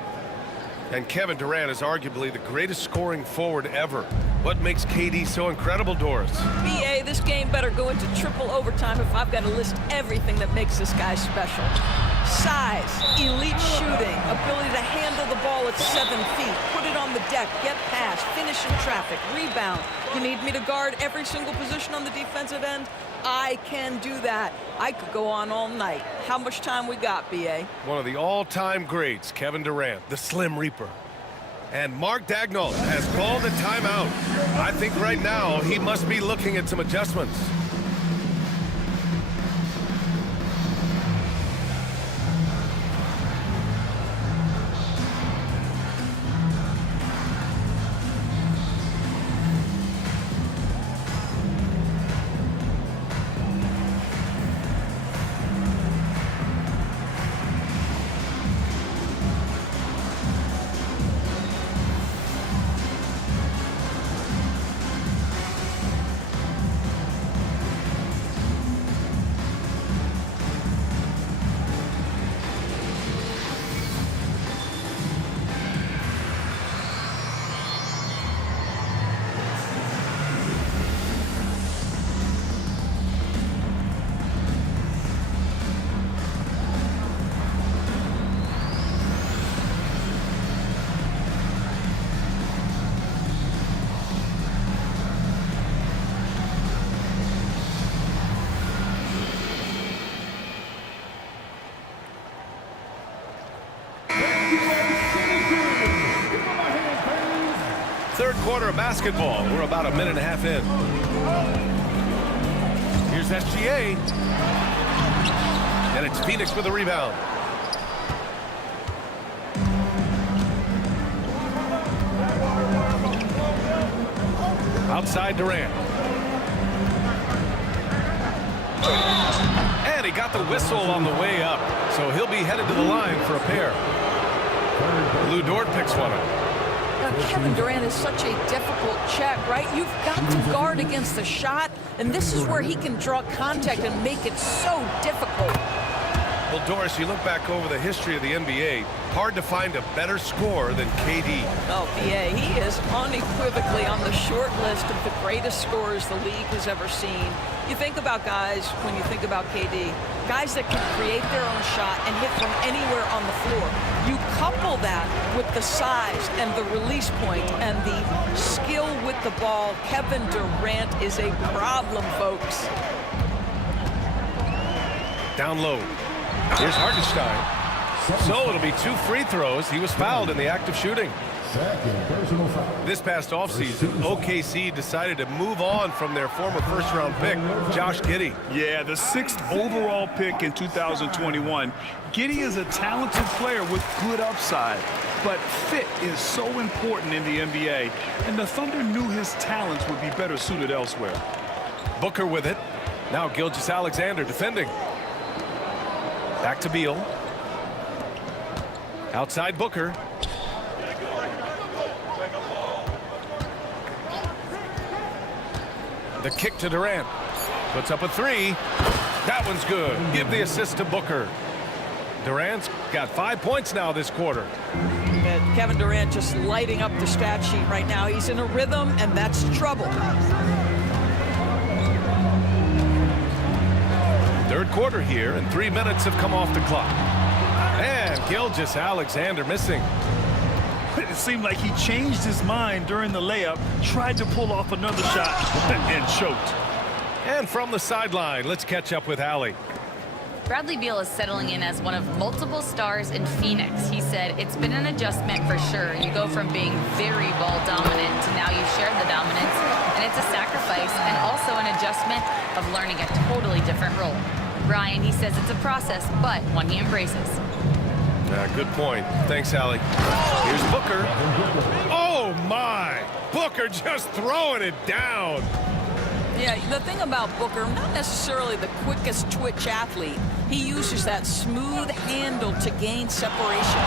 And Kevin Durant is arguably the greatest scoring forward ever. What makes KD so incredible, Doris? BA, this game better go into triple overtime if I've got to list everything that makes this guy special. Size, elite shooting, ability to handle the ball at 7 feet, put it on the deck, get past, finish in traffic, rebound. You need me to guard every single position on the defensive end? I can do that. I could go on all night. How much time we got, BA? One of the all-time greats, Kevin Durant, the Slim Reaper. And Mark Daigneault has called a timeout. I think right now he must be looking at some adjustments. third quarter of basketball. We're about a minute and a half in. Here's SGA. And it's Phoenix with the rebound. Outside Durant. And he got the whistle on the way up. So he'll be headed to the line for a pair. Lou Dort picks one up. Kevin Durant is such a difficult check, right? You've got to guard against the shot, and this is where he can draw contact and make it so difficult. Well, Doris, you look back over the history of the NBA, hard to find a better scorer than KD. Oh, BA, he is unequivocally on the short list of the greatest scorers the league has ever seen. You think about guys, when you think about KD, guys that can create their own shot and hit from anywhere on the floor. You couple that with the size and the release point and the skill with the ball. Kevin Durant is a problem, folks. Down low. Here's Hartenstein. So it'll be 2 free throws. He was fouled in the act of shooting. This past offseason, OKC decided to move on from their former first-round pick, Josh Giddey. Yeah, the 6th overall pick in 2021. Giddey is a talented player with good upside, but fit is so important in the NBA, and the Thunder knew his talents would be better suited elsewhere. Booker with it. Now Gilgeous-Alexander defending. Back to Beal. Outside Booker. The kick to Durant. Puts up a 3. That one's good. Give the assist to Booker. Durant's got 5 points now this quarter. And Kevin Durant just lighting up the stat sheet right now. He's in a rhythm, and that's trouble. Third quarter here, and 3 minutes have come off the clock. And Gilgeous-Alexander missing. It seemed like he changed his mind during the layup, tried to pull off another shot, and choked. And from the sideline, let's catch up with Allie. Bradley Beal is settling in as one of multiple stars in Phoenix. He said, it's been an adjustment for sure. You go from being very ball dominant to now you share the dominance, and it's a sacrifice and also an adjustment of learning a totally different role. Brian, he says it's a process, but one he embraces. Good point. Thanks, Allie. Here's Booker. Oh, my! Booker just throwing it down. Yeah, the thing about Booker, not necessarily the quickest twitch athlete. He uses that smooth handle to gain separation.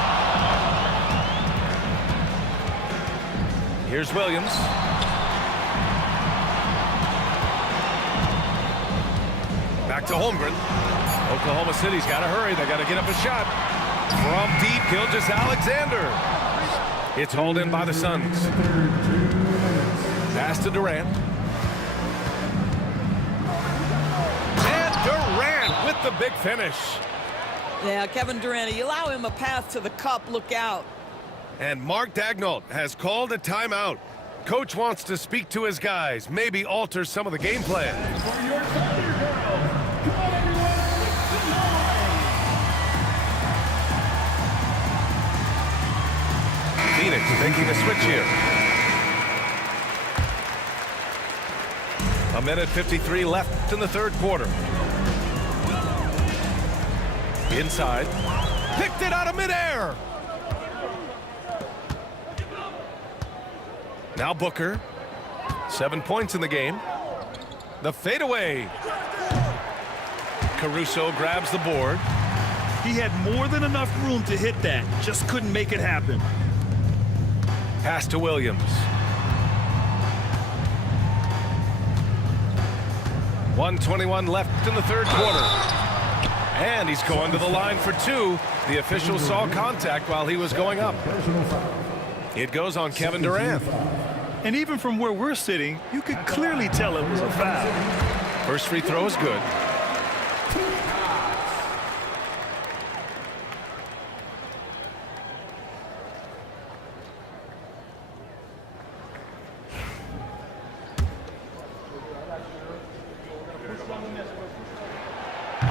Here's Williams. Back to Holmgren. Oklahoma City's got to hurry. They got to get up a shot. From deep, Gilgeous-Alexander. It's hauled in by the Suns. Pass to Durant. And Durant with the big finish. Yeah, Kevin Durant, you allow him a path to the cup, look out. And Mark Daigneault has called a timeout. Coach wants to speak to his guys, maybe alter some of the game plan. Phoenix making a switch here. A minute 53 left in the third quarter. Inside. Picked it out of midair. Now Booker. 7 points in the game. The fadeaway. Caruso grabs the board. He had more than enough room to hit that. Just couldn't make it happen. Pass to Williams. 1:21 left in the third quarter. And he's going to the line for 2. The official saw contact while he was going up. It goes on Kevin Durant. And even from where we're sitting, you could clearly tell it was a foul. First free throw is good.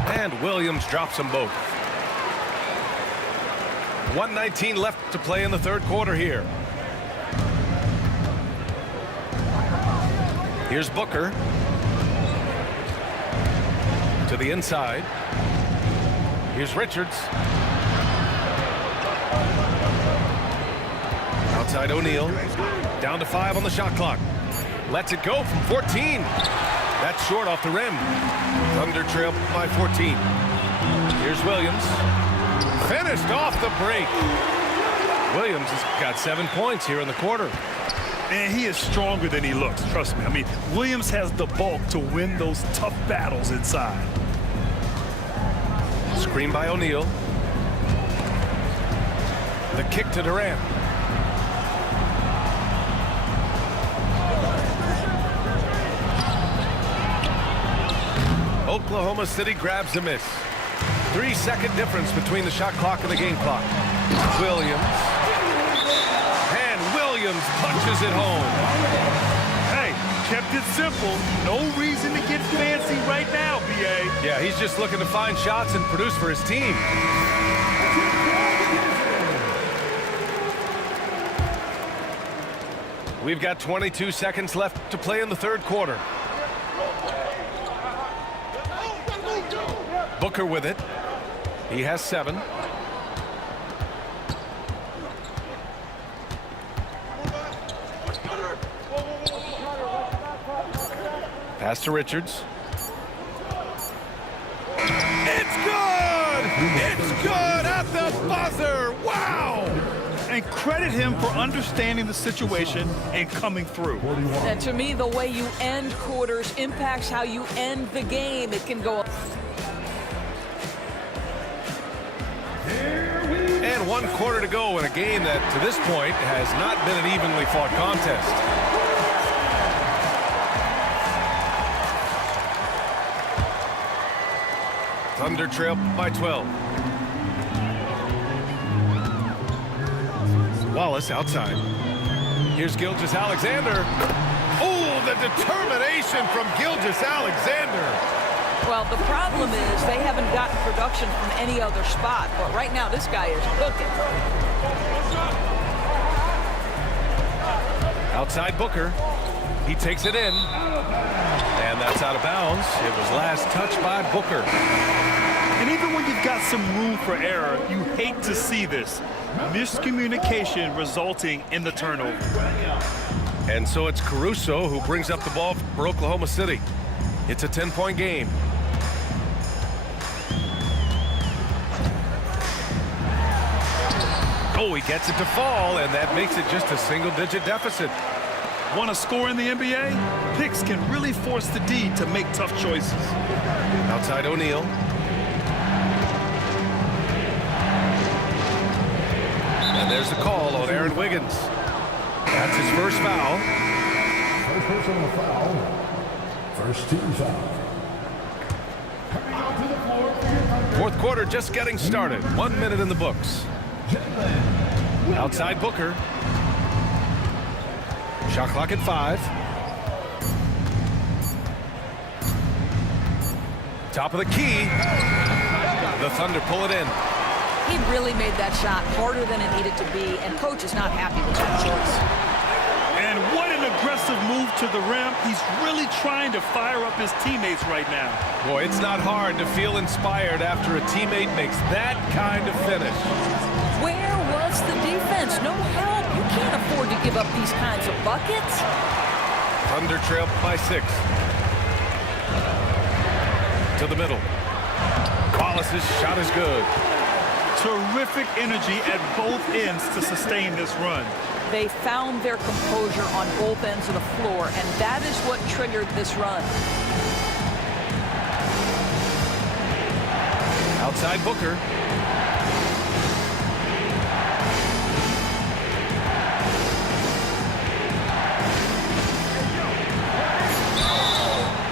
And Williams drops them both. 1:19 left to play in the third quarter here. Here's Booker. To the inside. Here's Richards. Outside O'Neal. Down to 5 on the shot clock. Lets it go from 14. That's short off the rim. Thunder trail by 14. Here's Williams. Finished off the break. Williams has got 7 points here in the quarter. And he is stronger than he looks, trust me. I mean, Williams has the bulk to win those tough battles inside. Screen by O'Neal. The kick to Durant. Oklahoma City grabs a miss. 3-second difference between the shot clock and the game clock. Williams. And Williams punches it home. Hey, kept it simple. No reason to get fancy right now, B.A. Yeah, he's just looking to find shots and produce for his team. We've got 22 seconds left to play in the third quarter. Booker with it. He has 7. Pass to Richards. It's good! It's good at the buzzer! Wow! And credit him for understanding the situation and coming through. And to me, the way you end quarters impacts how you end the game. It can go. And 1 quarter to go in a game that, to this point, has not been an evenly fought contest. Thunder trail by 12. Wallace outside. Here's Gilgeous-Alexander. Oh, the determination from Gilgeous-Alexander. Well, the problem is they haven't gotten production from any other spot. But right now, this guy is cooking. Outside Booker. He takes it in. And that's out of bounds. It was last touched by Booker. And even when you've got some room for error, you hate to see this. Miscommunication resulting in the turnover. And so it's Caruso who brings up the ball for Oklahoma City. It's a 10-point game. Oh, he gets it to fall, and that makes it just a single-digit deficit. Want to score in the NBA? Picks can really force the D to make tough choices. Outside O'Neal. And there's the call on Aaron Wiggins. That's his first foul. First personal foul. First team foul. Fourth quarter just getting started. 1 minute in the books. Outside Booker. Shot clock at 5. Top of the key. The Thunder pull it in. He really made that shot harder than it needed to be, and coach is not happy with that choice. And what an aggressive move to the rim. He's really trying to fire up his teammates right now. Boy, it's not hard to feel inspired after a teammate makes that kind of finish. Where was the defense? No help. You can't afford to give up these kinds of buckets. Thunder trail by 6. To the middle. Wallace's shot is good. Terrific energy at both ends to sustain this run. They found their composure on both ends of the floor, and that is what triggered this run. Outside Booker.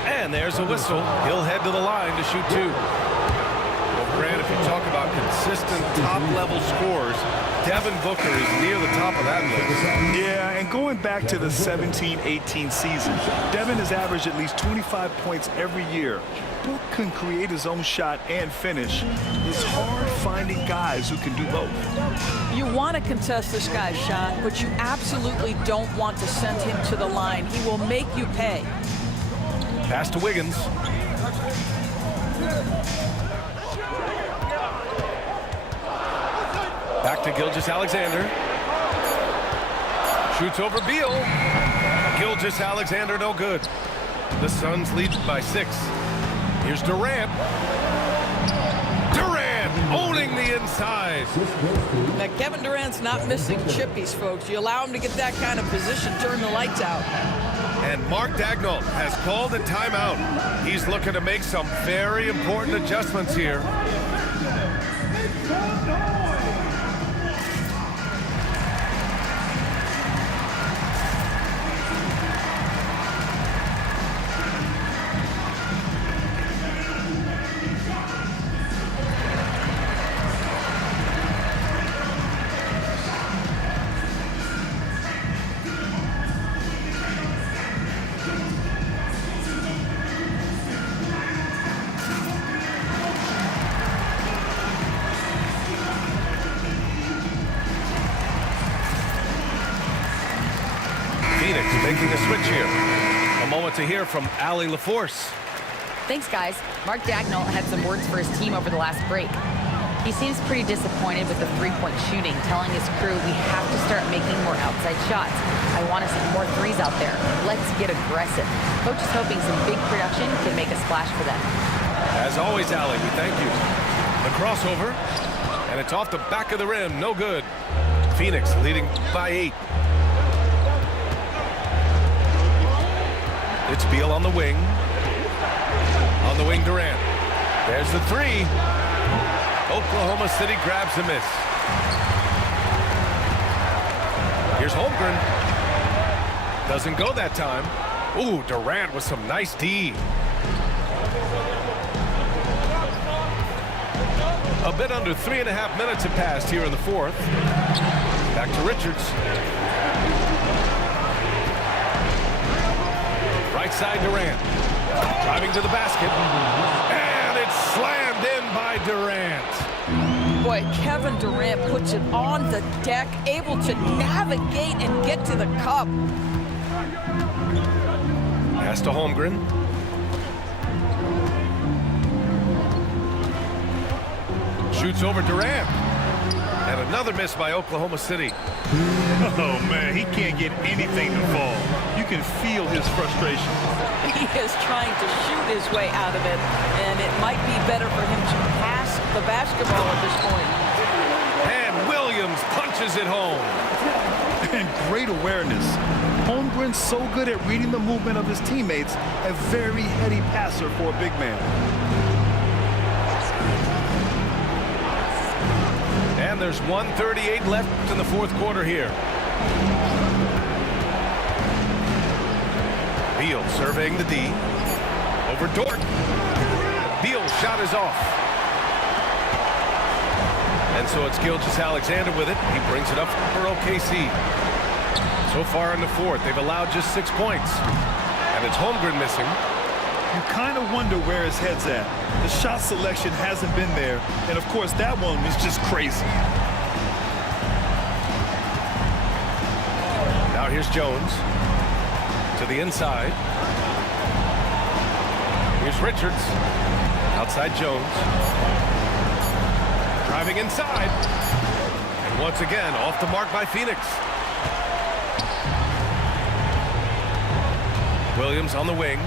And there's a whistle. He'll head to the line to shoot 2. Well, Grant, if you talk about consistent top-level scores, Devin Booker is near the top of that list. Yeah, and going back to the 17-18 season, Devin has averaged at least 25 points every year. Book can create his own shot and finish. It's hard finding guys who can do both. You want to contest this guy's shot, but you absolutely don't want to send him to the line. He will make you pay. Pass to Wiggins. Back to Gilgeous-Alexander. Shoots over Beal. Gilgeous-Alexander no good. The Suns lead by 6. Here's Durant. Durant owning the inside. Now, Kevin Durant's not missing chippies, folks. You allow him to get that kind of position, turn the lights out. And Mark Daigneault has called a timeout. He's looking to make some very important adjustments here. Phoenix making a switch here. A moment to hear from Allie LaForce. Thanks, guys. Mark Daigneault had some words for his team over the last break. He seems pretty disappointed with the three-point shooting, telling his crew we have to start making more outside shots. I want to see more threes out there. Let's get aggressive. Coach is hoping some big production can make a splash for them. As always, Allie, we thank you. The crossover, and it's off the back of the rim. No good. Phoenix leading by 8. It's Beal on the wing. On the wing, Durant. There's the 3. Oklahoma City grabs a miss. Here's Holmgren. Doesn't go that time. Ooh, Durant with some nice D. A bit under 3.5 minutes have passed here in the 4th. Back to Richards. Right side, Durant. Driving to the basket. And it's slammed in by Durant. Boy, Kevin Durant puts it on the deck, able to navigate and get to the cup. Pass to Holmgren. Shoots over Durant. And another miss by Oklahoma City. Oh, man, he can't get anything to fall. You can feel his frustration. He is trying to shoot his way out of it, and it might be better for him to pass the basketball at this point. And Williams punches it home. And great awareness. Holmgren's so good at reading the movement of his teammates, a very heady passer for a big man. And there's 1:38 left in the 4th quarter here. Beal surveying the D. Over Dort. Beal's shot is off. And so it's Gilgeous-Alexander with it. He brings it up for OKC. So far in the 4th, they've allowed just 6 points. And it's Holmgren missing. You kind of wonder where his head's at. The shot selection hasn't been there. And, of course, that one was just crazy. Now here's Jones. To the inside. Here's Richards. Outside Jones. Driving inside. And once again, off the mark by Phoenix. Williams on the wing.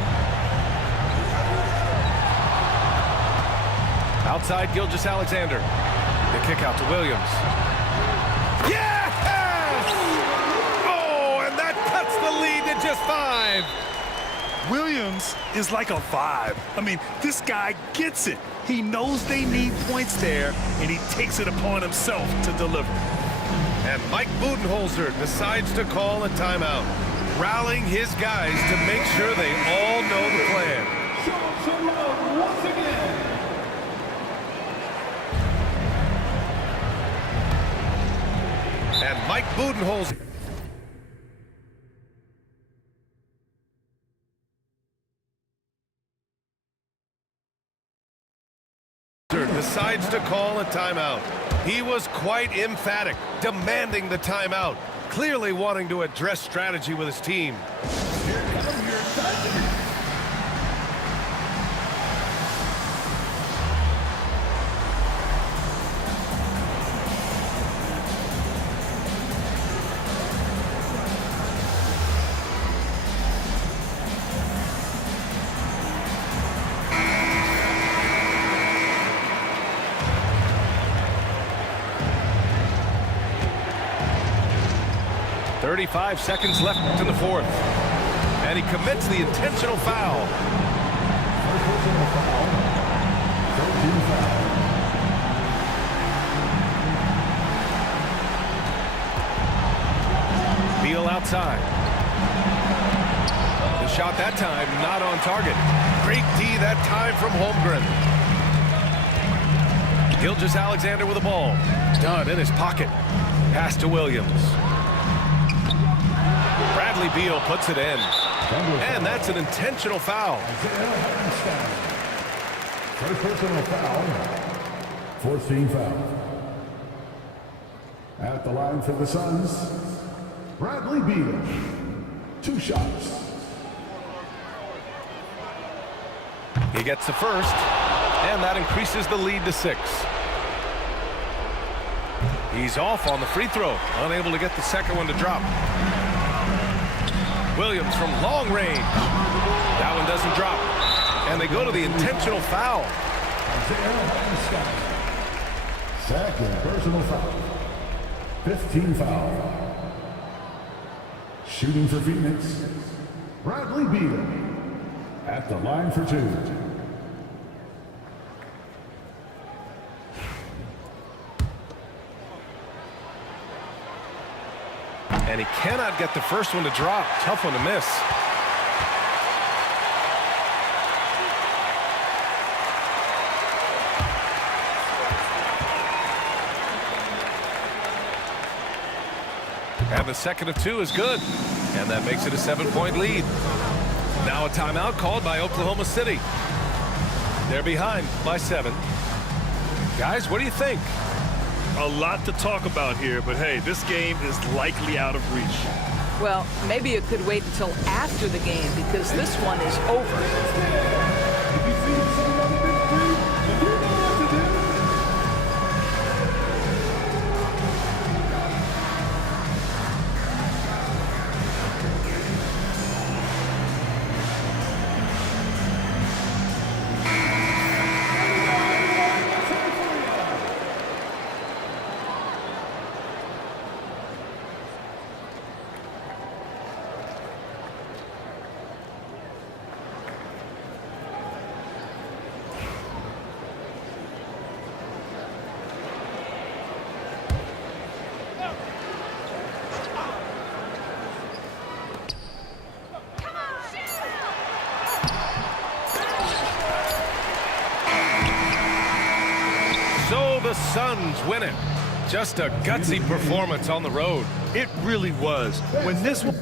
Outside Gilgeous-Alexander. The kick out to Williams. Yes! Oh, and that cuts the lead to just 5. Williams is like a vibe. I mean, this guy gets it. He knows they need points there, and he takes it upon himself to deliver. And Mike Budenholzer decides to call a timeout, rallying his guys to make sure they all know the plan. And Mike Budenholzer decides to call a timeout. He was quite emphatic, demanding the timeout, clearly wanting to address strategy with his team. Here comes your timeout. .35 seconds left in the fourth. And he commits the intentional foul. Personal foul. 13 foul. Beal outside. The shot that time not on target. Great D that time from Holmgren. Gilgeous-Alexander with the ball. Dunn in his pocket. Pass to Williams. Bradley Beal puts it in. And that's an intentional foul. First personal foul. 14 foul. At the line for the Suns, Bradley Beal. 2 shots. He gets the first, and that increases the lead to 6. He's off on the free throw, unable to get the second one to drop. Williams from long range. That one doesn't drop. And they go to the intentional foul. Second personal foul. 15 foul. Shooting for Phoenix, Bradley Beal. At the line for 2. And he cannot get the first one to drop. Tough one to miss. And the second of 2 is good. And that makes it a 7-point lead. Now a timeout called by Oklahoma City. They're behind by 7. Guys, what do you think? A lot to talk about here, but hey, this game is likely out of reach. Well, maybe it could wait until after the game because this one is over. The Suns win it. Just a gutsy performance on the road. It really was. When this one